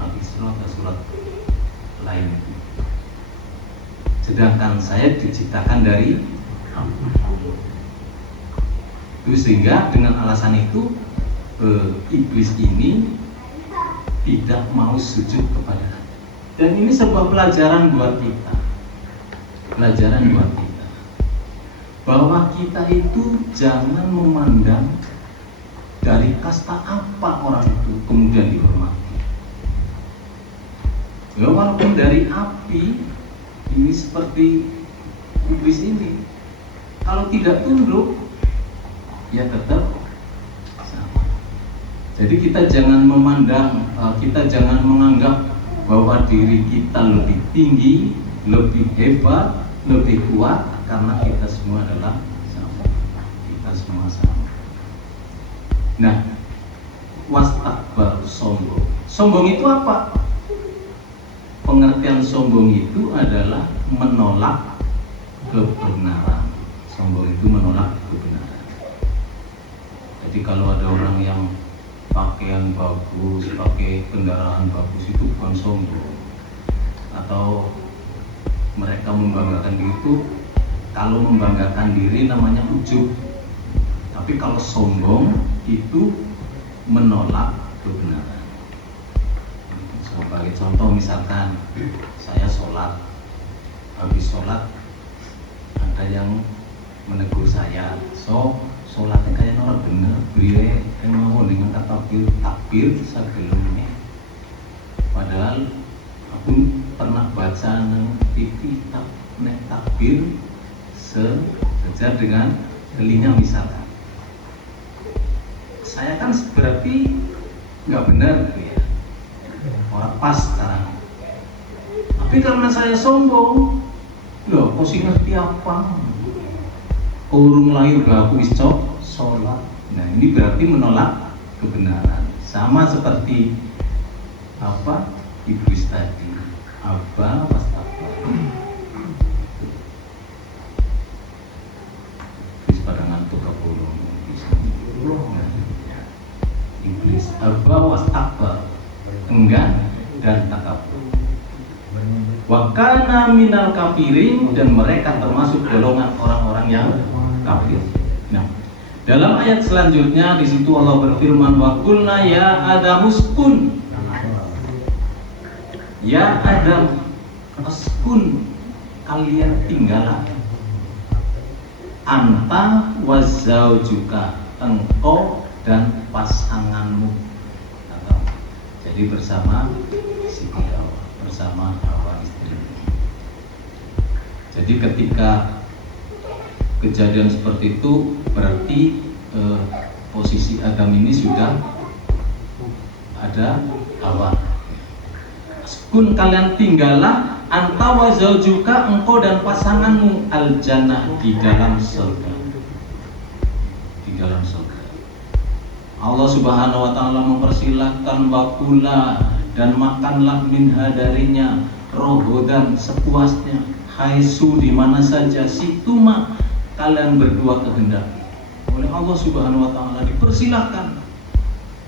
Al-Isra atau surat lain. Sedangkan saya diciptakan dari api. Itu sehingga dengan alasan itu iblis ini tidak mau sujud kepada Allah. Dan ini sebuah pelajaran buat kita. Pelajaran buat kita bahwa kita itu jangan memandang dari kasta apa orang itu kemudian dihormati. Ya, walaupun dari api ini seperti iblis ini, kalau tidak tunduk ya tetap sama. Jadi kita jangan memandang, kita jangan menganggap bahwa diri kita lebih tinggi, lebih hebat, lebih kuat, karena kita semua adalah sama. Kita semua sama. Nah, wastakbar, sombong. Sombong itu apa? Pengertian sombong itu adalah menolak kebenaran. Sombong itu menolak kebenaran. Jadi kalau ada orang yang pakaian bagus, pakai kendaraan bagus itu bukan sombong. Atau mereka membanggakan diri itu, kalau membanggakan diri namanya ujub. Tapi kalau sombong itu menolak kebenaran. Sebagai contoh misalkan saya sholat, habis sholat ada yang menegur saya, so sholatnya kayak orang bener, beliau mau dengan kata takbir sebelumnya. Padahal aku pernah baca nang TV takbir sejajar dengan telinga misalkan. Saya kan berarti nggak benar ya, orang pas sekarang. Tapi karena saya sombong, loh kok sih ngerti apa? Urung lahir aku iscok sholat. Nah ini berarti menolak kebenaran. Sama seperti apa iblis tadi. Apa pastapa. Iblis pada ngantuk kepulung. Iblis apa wastakbar, enggan dan takabur. Wakana minal kafirin, dan mereka termasuk golongan orang-orang yang kafir. Nah, dalam ayat selanjutnya di situ Allah berfirman, wa qulna ya Adam uskun. Ya Adam, uskun, kalian tinggallah. Anta wa zaujuka, engkau dan pasanganmu. Jadi bersama Siti Hawa, bersama Hawa istri. Jadi ketika kejadian seperti itu berarti posisi Adam ini sudah ada Hawa. Kun kalian tinggallah anta wa zaujuka, engkau dan pasanganmu, al jannah, di dalam surga. Di dalam surga. Allah Subhanahu wa taala mempersilahkan wakula, dan makanlah minha darinya, rohodan sepuasnya, haisu di mana saja, situma kalian berdua kehendaki. Oleh Allah Subhanahu wa taala dipersilahkan.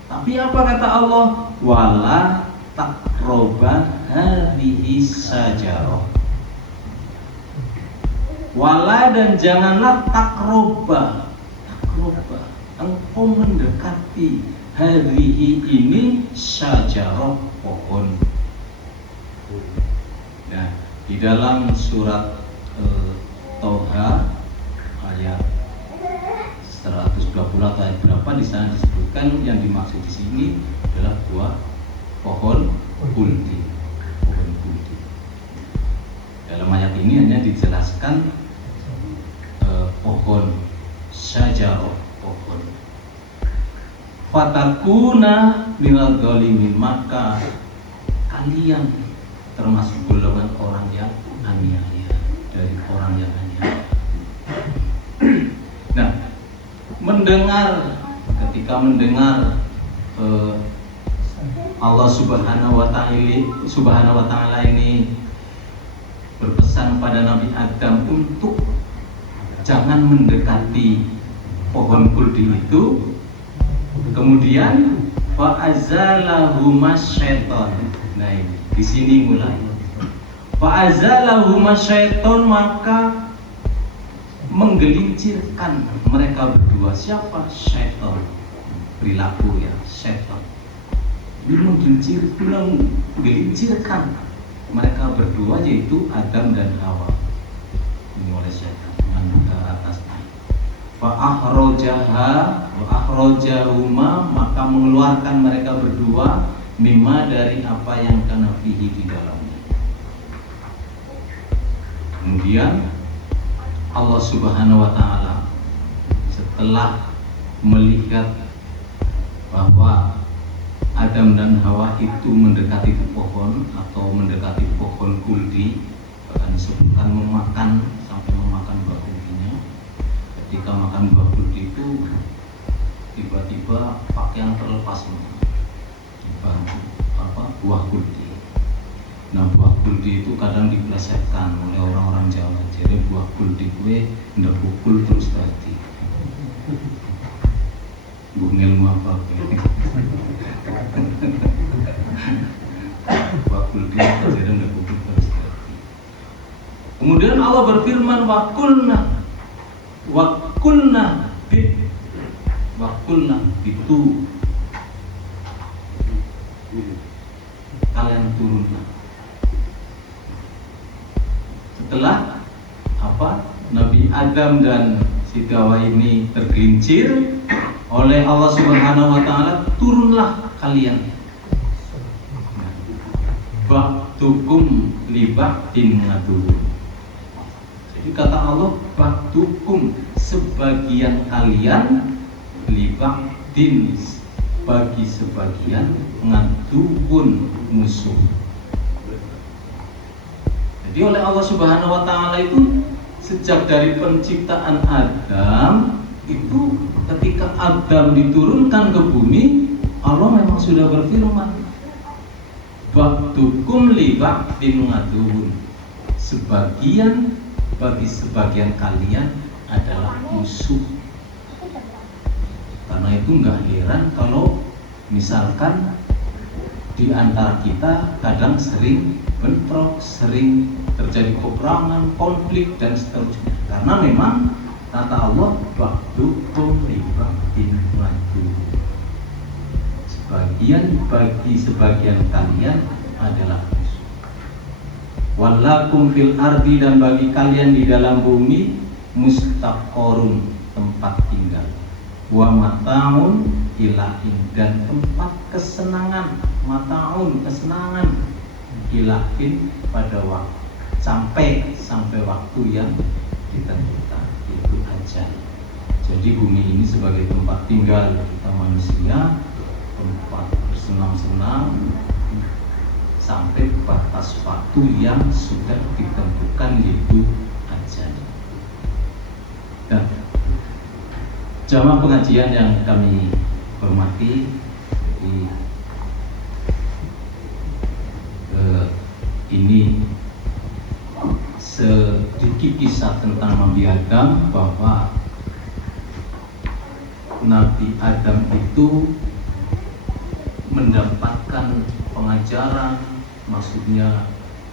Tapi apa kata Allah? Wala taqroba hadhihi sajarah. Wala, dan janganlah takroba. Takroba, engkau mendekati hadhihi ini sajarah, pohon. Nah, di dalam surat Toha ayat 120 atau ayat berapa di sana disebutkan yang dimaksud di sini adalah buah pohon kuldi. Pohon kuldi. Dalam ayat ini hanya dijelaskan pohon syajarah, pohon. Fatakuna minal dzalimin, maka kalian termasuk golongan orang yang aniaya, dari orang yang aniaya. Nah, ketika mendengar Allah Subhanahu wa taala ini berpesan pada Nabi Adam untuk jangan mendekati pohon kuldi itu, kemudian fa'azalahuma syaiton. Nah, di sini mulai fa'azalahuma syaiton, maka menggelincirkan mereka berdua. Siapa? Syaiton. Perilaku ya, syaiton. Ini menggelincirkan mereka berdua, yaitu Adam dan Hawa. Ini oleh syaitan dengan ke atasnya. Fa'akhrajahuma, maka mengeluarkan mereka berdua mimma, dari apa yang kana fihi, di dalamnya. Kemudian Allah Subhanahu wa taala setelah melihat bahwa Adam dan Hawa itu mendekati pohon atau mendekati pohon kuldi, bahkan disebutkan sampai memakan buah kuldinya. Ketika makan buah kuldi itu tiba-tiba pakaian terlepas di buah kuldi. Nah, buah kuldi itu kadang diplesetkan oleh orang-orang Jawa. Jadi buah kuldi gue ndak pukul terus tadi. Bungel apa? Wakul di pelajaran dan publik harus diarti. Kemudian Allah berfirman wakulna itu kalian turunlah. Setelah apa? Nabi Adam dan si Hawa ini tergelincir oleh Allah Subhanahu wa taala, turunlah kalian. Baktukum libaktin ngadu. Jadi kata Allah, baktukum, sebagian kalian, libaktin, bagi sebagian, ngadubun, musuh. Jadi oleh Allah Subhanahu wa taala itu sejak dari penciptaan Adam itu, ketika Adam diturunkan ke bumi, Allah memang sudah berfirman, baktukum libaktin ngadubun, sebagian bagi sebagian kalian adalah musuh. Karena itu nggak heran kalau misalkan di antara kita kadang sering bentrok, sering terjadi peperangan, konflik dan seterusnya. Karena memang kata Allah, baktukum libaktin ngadubun, sebagian bagi sebagian kalian adalah musuh. Walakum fil ardi, dan bagi kalian di dalam bumi, mustaqorun, tempat tinggal, wa mataun ilahin, dan tempat kesenangan, mataun, kesenangan, ilahin, pada waktu sampai waktu yang ditentukan, itu ajal. Jadi bumi ini sebagai tempat tinggal kita manusia, tempat bersenang-senang sampai batas waktu yang sudah ditentukan, yaitu ajal. Dan jamaah pengajian yang kami hormati, ini sedikit kisah tentang Nabi Adam, bahwa Nabi Adam itu mendapatkan pengajaran, maksudnya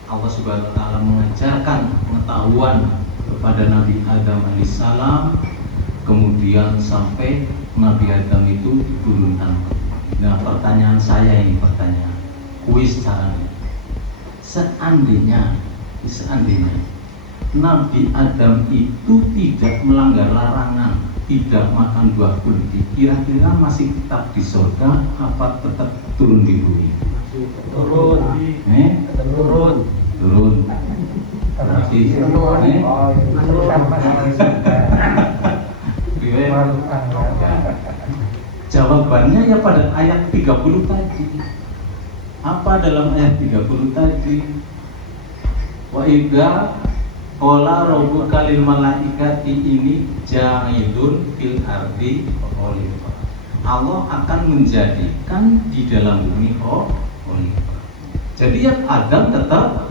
Allah Subhanahu wa taala mengajarkan pengetahuan kepada Nabi Adam alaihissalam, kemudian sampai Nabi Adam itu diturunkan. Nah, pertanyaan saya ini, pertanyaan kuis caranya, seandainya Nabi Adam itu tidak melanggar larangan, tidak makan buah kulti, kira-kira masih tetap di surga apa tetap turun di bumi? Turun. Berarti jawabannya ya pada ayat 30 tadi. Apa dalam ayat 30 tadi? Wa idza qala rabbuka lil malaikati ini ja'ilun fil ardi khalifah. Allah akan menjadikan di dalam bumi khalifah. Jadi ya Adam tetap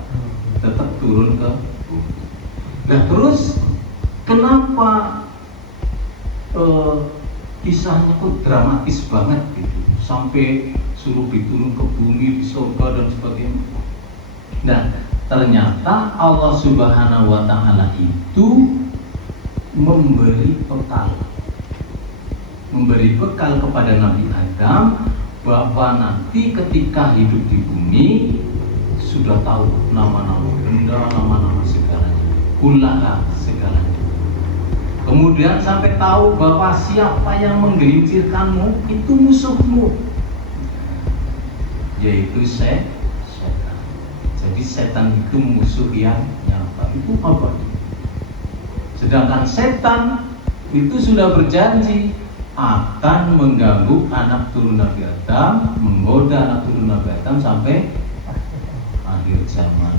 turun ke bumi. Nah, terus kenapa kisahnya kok dramatis banget gitu, sampai suruh diturun ke bumi, di surga dan sebagainya. Nah, ternyata Allah Subhanahu wa taala itu memberi bekal kepada Nabi Adam, bahwa nanti ketika hidup di bumi sudah tahu nama-nama benda, nama-nama segalanya, kullaha, segalanya. Kemudian sampai tahu bahwa siapa yang menggelincirkanmu itu musuhmu, yaitu setan. Jadi setan itu musuh yang nyata. Itu apa? Sedangkan setan itu sudah berjanji akan mengganggu anak turun Nabi Adam, menggoda anak turun Nabi Adam sampai akhir zaman.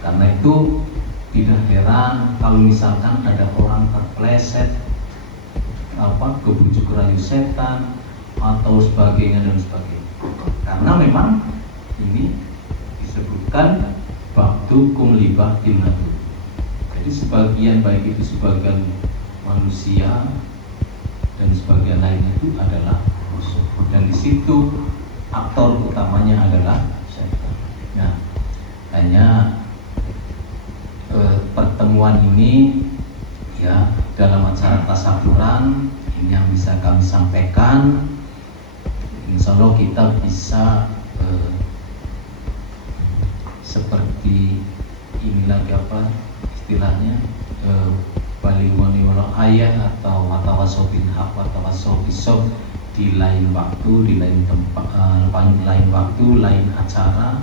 Karena itu tidak heran kalau misalkan ada orang terpleset kebujuk rayu setan atau sebagainya dan sebagainya. Karena memang ini disebutkan baktukum libaktin nadu. Jadi sebagian, baik itu sebagian manusia dan sebagian lainnya itu adalah musuh. Dan di situ aktor utamanya adalah syaitan. Nah, hanya pertemuan ini ya dalam acara tasawuran ini yang bisa kami sampaikan. Insya Allah kita bisa seperti ini lagi apa istilahnya baliwoni wala ayah atau watawasobil hak watawasobil sob di lain waktu, di lain tempat, lain waktu, lain acara.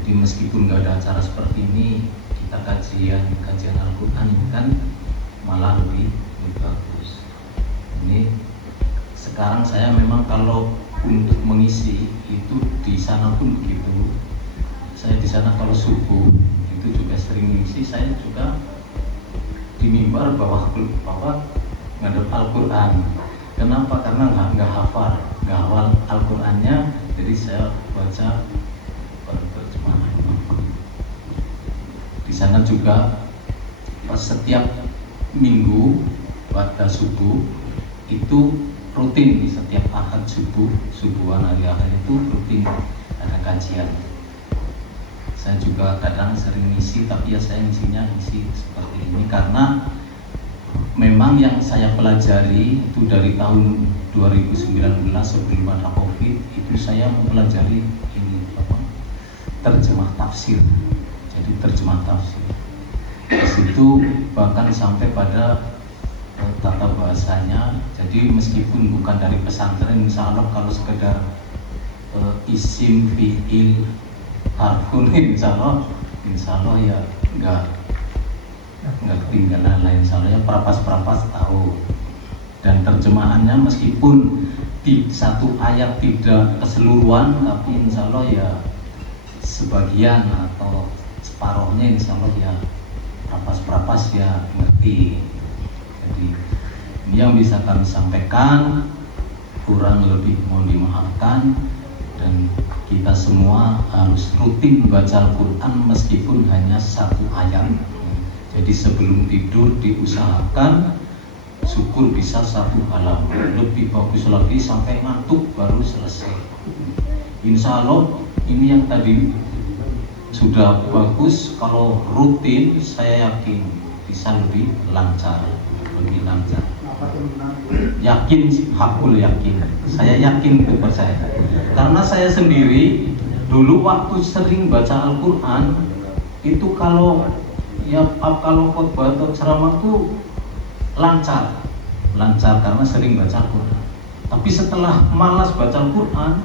Jadi meskipun nggak ada acara seperti ini, kita kajian Al-Quran ini kan malah lebih bagus. Ini sekarang saya memang kalau untuk mengisi itu di sana pun begitu. Saya di sana kalau subuh itu juga sering mengisi. Saya juga di mimbar bawa ngadep Al-Quran. Kenapa? Karena nggak hafal Al-Qurannya. Jadi saya baca terjemahan. Di sana juga pas setiap minggu pada subuh itu rutin di setiap ahad subuhan hari ahad itu rutin ada kajian. Saya juga kadang sering ngisi, tapi ya saya ngisinya seperti ini karena memang yang saya pelajari itu dari tahun 2019 sebelum ada COVID itu saya mempelajari ini terjemah tafsir. Jadi terjemah tafsir. Di situ bahkan sampai pada tata bahasanya. Jadi meskipun bukan dari pesantren, insya Allah kalau sekedar isim, fi'il, harfun, insya Allah ya nggak ketinggalan lah, insya Allah ya perapas tahu. Dan terjemahannya meskipun di satu ayat tidak keseluruhan, tapi insya Allah ya sebagian atau separohnya insya Allah ya perapas ya ngerti. Jadi ini yang bisa kami sampaikan, kurang lebih mohon dimaafkan, dan kita semua harus rutin membaca Al-Quran meskipun hanya satu ayat. Jadi sebelum tidur diusahakan syukur bisa satu halaman, lebih bagus lagi sampai ngantuk baru selesai. Insya Allah ini yang tadi sudah bagus, kalau rutin saya yakin bisa lebih lancar. Yakin, hakul yakin. Saya yakin itu percaya. Karena saya sendiri dulu waktu sering baca Al-Quran itu kalau khotbah atau ceramah itu lancar karena sering baca Al-Quran. Tapi setelah malas baca Al-Quran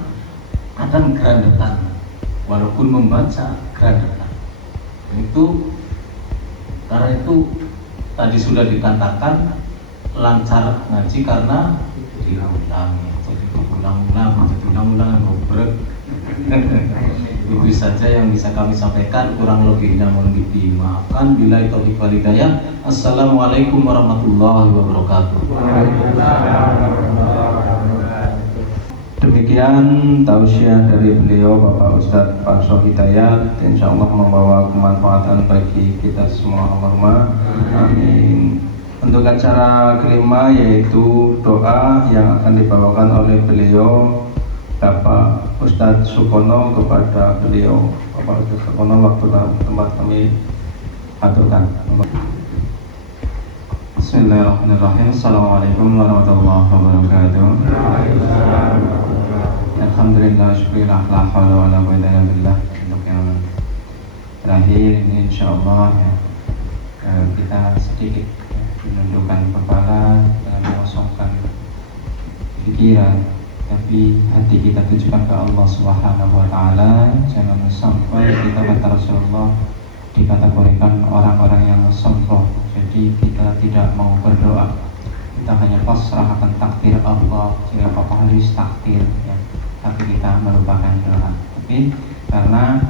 kadang gerandekan, walaupun membaca gerandekan. Karena itu tadi sudah dikatakan lancar ngaji karena diulang-ulang ngobrol. Itu saja yang bisa kami sampaikan, kurang lebihnya mohon dimaafkan. Billahi taufiq wal hidayah. Assalamualaikum warahmatullahi wabarakatuh. Demikian tausiah dari beliau Bapak Ustadz Pak Hidayat, insyaallah membawa kemanfaatan bagi kita semua. Allahumma amin. Untuk acara kelima yaitu doa yang akan dibawakan oleh beliau Bapak Ustadz Sukono kepada beliau. Bapak Ustadz Sukono, waktu dan tempat kami aturkan. Bismillahirrahmanirrahim. Assalamualaikum warahmatullahi wabarakatuh. Alhamdulillah, syukurillah, la hawla wa la quwwata illa billah. Untuk yang terakhir ini insyaallah ya, kita sedikit menundukkan kepala dan mengosongkan pikiran, tapi hati kita tujukan ke Allah Subhanahu wa taala. Jangan sampai kita kata Rasulullah dikategorikan orang-orang yang sombong. Jadi kita tidak mau berdoa, kita hanya pasrah akan takdir Allah. Jika apa harus takdir ya, tapi kita melupakan doa. Tapi karena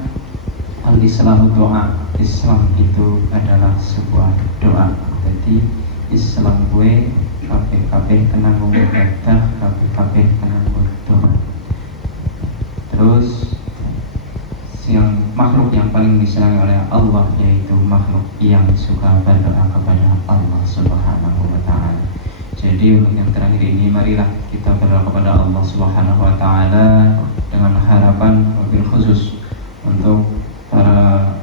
al-Islam doa, Islam itu adalah sebuah doa. Jadi Islam gue kabeh penanggung ibadah, kabeh penanggung doa. Terus yang makhluk yang paling disenangi oleh Allah yaitu makhluk yang suka berdoa kepada Allah Subhanahu wa taala. Jadi untuk yang terakhir ini marilah kita berdoa kepada Allah Subhanahu wa taala dengan harapan wabil khusus untuk para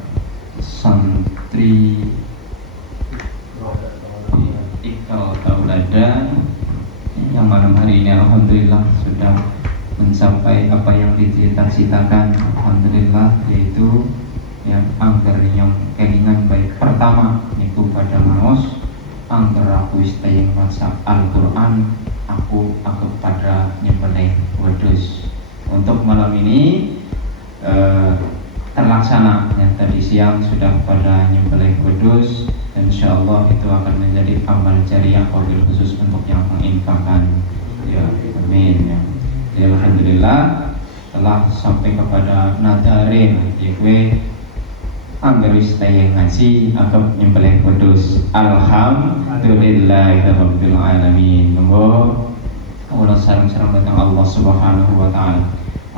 santri Iqral Tauladan yang malam hari ini alhamdulillah sudah mencapai apa yang dicita-citakan, alhamdulillah, yaitu yang angger yang kelingan baik pertama niku pada maos angger aku istayeng maca Al-Quran aku pada nyembelih wedhus. Untuk malam ini terlaksana yang tadi siang sudah pada nyembelih wedhus, dan insyaallah itu akan menjadi amal jariah wabil khusus untuk yang menginfakkan, ya amin ya. Ya alhamdulillah telah sampai kepada nadarin yaitu angger istayeng ngaji agak nyembelih wedhus. Alhamdulillahirabbil alamin. Monggo kula sareng-sareng dhateng Allah Subhanahu wa taala.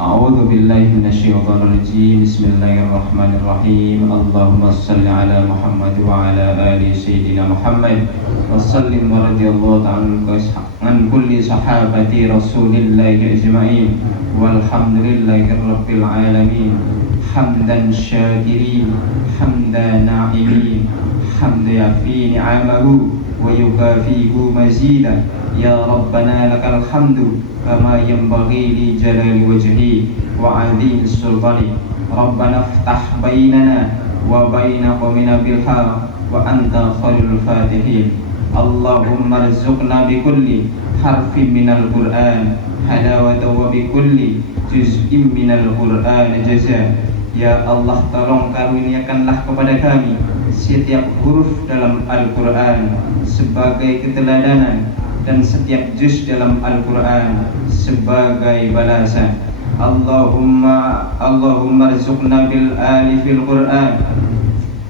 A'udzu billahi minasyaitonir rajim. Bismillahirrahmanirrahim. Allahumma shalli ala Muhammad wa ala ali sayyidina Muhammad wa sallim wa radhiyallahu ta'ala an kulli sahabati Rasulillahi ajma'in. Walhamdulillahirabbil alamin. Hamdan syakirin, hamdan na'imin, hamdan yafi ni'amahu wa yukafihu mazidah. Ya Rabbana lakal hamdu kama yanbaghi li jalali wajhi wa 'azimi sultani. Rabbana iftah bainana wa baina qaumina bil haq wa anta khairul fatihin. Allahumma rzuqna bi kulli harfin minal Qur'an halawatan wa bi kulli juz'in minal Qur'an jaza. Ya Allah, tolong karuniakanlah kepada kami setiap huruf dalam Al-Quran sebagai keteladanan dan setiap juz dalam Al-Quran sebagai balasan. Allahumma rzuqna bil alifil Quran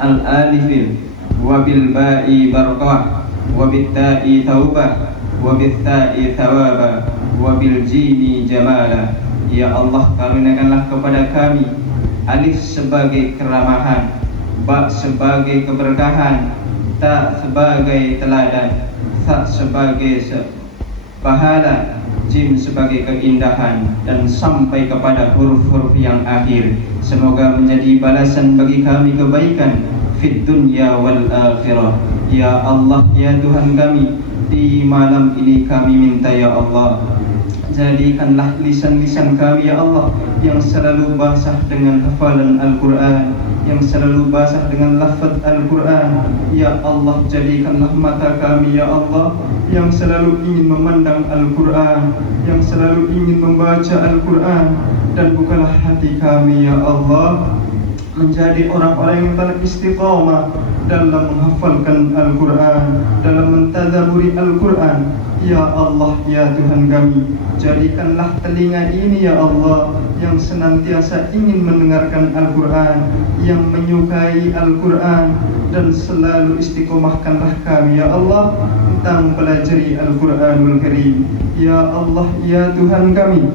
al alifil wa bil ba'i barakah wa bit ta'i taubah wa bit ta'i thawaba wa bil jimi jamala. Ya Allah, karuniakanlah kepada kami alif sebagai keramahan, ba sebagai keberkahan, ta sebagai teladan, sa sebagai pahala, jim sebagai keindahan, dan sampai kepada huruf-huruf yang akhir. Semoga menjadi balasan bagi kami kebaikan fid dunya wal akhirah. Ya Allah, ya Tuhan kami, di malam ini kami minta ya Allah, jadikanlah lisan-lisan kami ya Allah yang selalu basah dengan hafalan Al-Quran, yang selalu basah dengan lafaz Al-Quran. Ya Allah, jadikanlah mata kami ya Allah yang selalu ingin memandang Al-Quran, yang selalu ingin membaca Al-Quran. Dan bukalah hati kami ya Allah menjadi orang-orang yang telah istiqamah dalam menghafalkan Al-Quran, dalam mentadaburi Al-Quran. Ya Allah, ya Tuhan kami, jadikanlah telinga ini ya Allah yang senantiasa ingin mendengarkan Al-Quran, yang menyukai Al-Quran, dan selalu istiqomahkanlah kami ya Allah tentang pelajari Al-Quranul Karim. Ya Allah, ya Tuhan kami,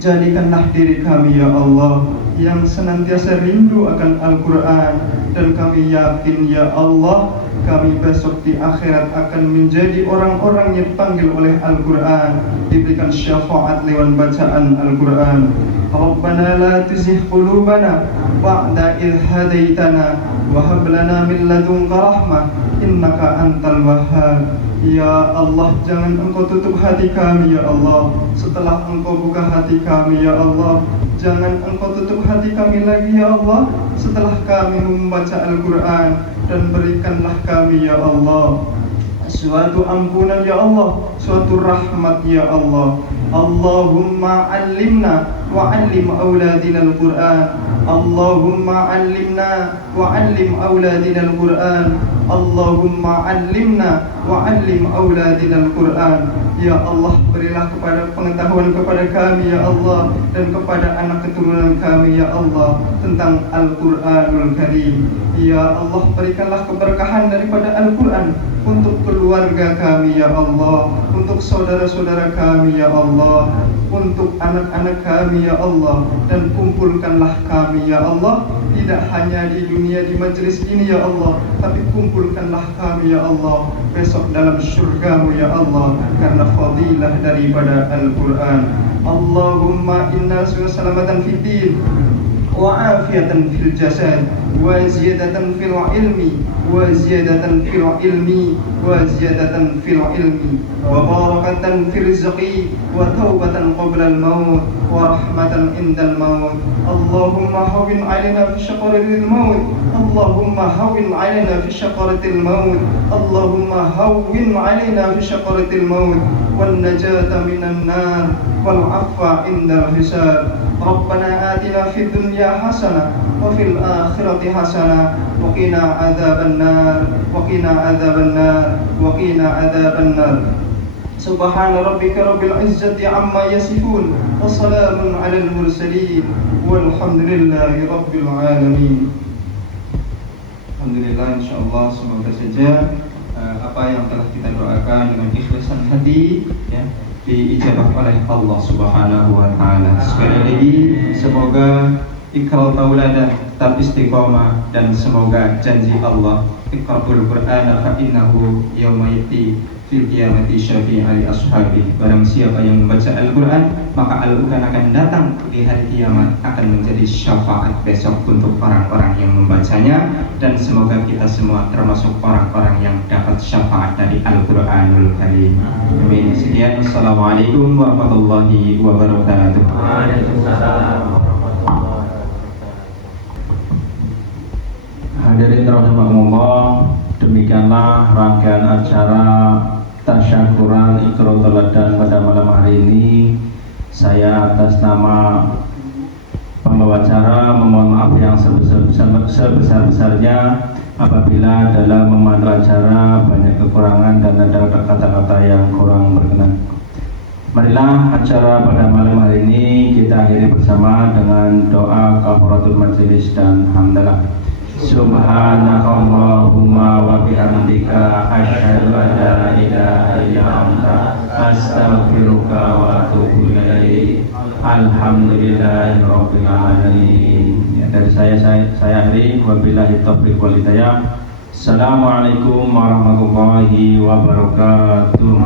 jadikanlah diri kami ya Allah yang senantiasa rindu akan Al-Quran, dan kami yakin ya Allah kami besok di akhirat akan menjadi orang-orang yang dipanggil oleh Al-Quran, diberikan syafaat lewat bacaan Al-Quran. Rabbana la tuzigh qulubana ba'da idh hadaitana wa hab lana min ladunka rahmah innaka antal wahhab. Ya Allah, jangan Engkau tutup hati kami ya Allah setelah Engkau buka hati kami ya Allah. Jangan Engkau tutup hati kami lagi ya Allah setelah kami membaca Al-Quran, dan berikanlah kami ya Allah suatu ampunan ya Allah, suatu rahmat ya Allah. Allahumma allimna wa allim auladina al-Quran. Allahumma allimna wa allim auladina al-Quran. Allahumma allimna wa allim auladina al-Quran. Ya Allah, berilah kepada pengetahuan kepada kami ya Allah, dan kepada anak keturunan kami ya Allah tentang Al-Quranul Karim. Ya Allah, berikanlah keberkahan daripada Al-Quran untuk keluarga kami ya Allah, untuk saudara-saudara kami ya Allah, untuk anak-anak kami ya Allah, dan kumpulkanlah kami ya Allah, tidak hanya di dunia di majelis ini ya Allah, tapi kumpulkanlah kami ya Allah besok dalam surgamu ya Allah, karena fadilah daripada Al-Quran. Allahumma inna salamatan fid din wa afiyatan fil jasad wa ziyadatan fil ilmi wa ziyadatan fil ilmi wa ziyadatan fil ilmi wa barakatan fil rizqi wa taubatan qabla al maut wa rahmatan indal maut. Allahumma hawwin alaina fi syaqaratil maut, Allahumma hawwin alaina fi syaqaratil maut, Allahumma hawwin alaina fi syaqaratil maut wan najata minan nar wal afwa indal hisab. Rabbana atina fid dunya hasanah wa fil akhirati hasanah wa qina adzaban nar wa qina adzaban nar wa qina adzaban nar. Subhana rabbika rabbil izzati amma yasifun wa salamun alal mursalin walhamdulillahi rabbil alamin. Alhamdulillah, insyaallah semoga saja apa yang telah kita doakan dengan ikhlasan hati ya diijabah oleh Allah Subhanahu wa taala. Sekali lagi semoga ikral tauladan tetap istiqomah, dan semoga janji Allah iqra'ul Qur'ana fa innahu yawma yati fil qiyamati syafi'an li ashabi. Barang siapa yang membaca Al-Qur'an, maka Al-Qur'an akan datang di hari kiamat, akan menjadi syafaat besok untuk orang-orang yang membacanya, dan semoga kita semua termasuk orang-orang yang dapat syafaat dari Al-Qur'anul Karim. Amin. Sekian, assalamualaikum warahmatullahi wabarakatuh. Waalaikumsalam. Hadirin rahimakumullah, demikianlah rangkaian acara tasyakuran Iqra Tauladan pada malam hari ini. Saya atas nama pembawa acara memohon maaf yang sebesar-besarnya apabila dalam memandu acara banyak kekurangan dan ada kata-kata yang kurang berkenan. Marilah acara pada malam hari ini kita akhiri bersama dengan doa kafaratul majelis dan hamdalah. Subhanakallahumma wa bihamdika asyhadu an la ilaha illa anta astaghfiruka wa atubu ilaik. Alhamdulillahirabbil alamin. Ya, dari saya akhiri, wabillahi taufiq wal hidayah. Assalamualaikum warahmatullahi wabarakatuh.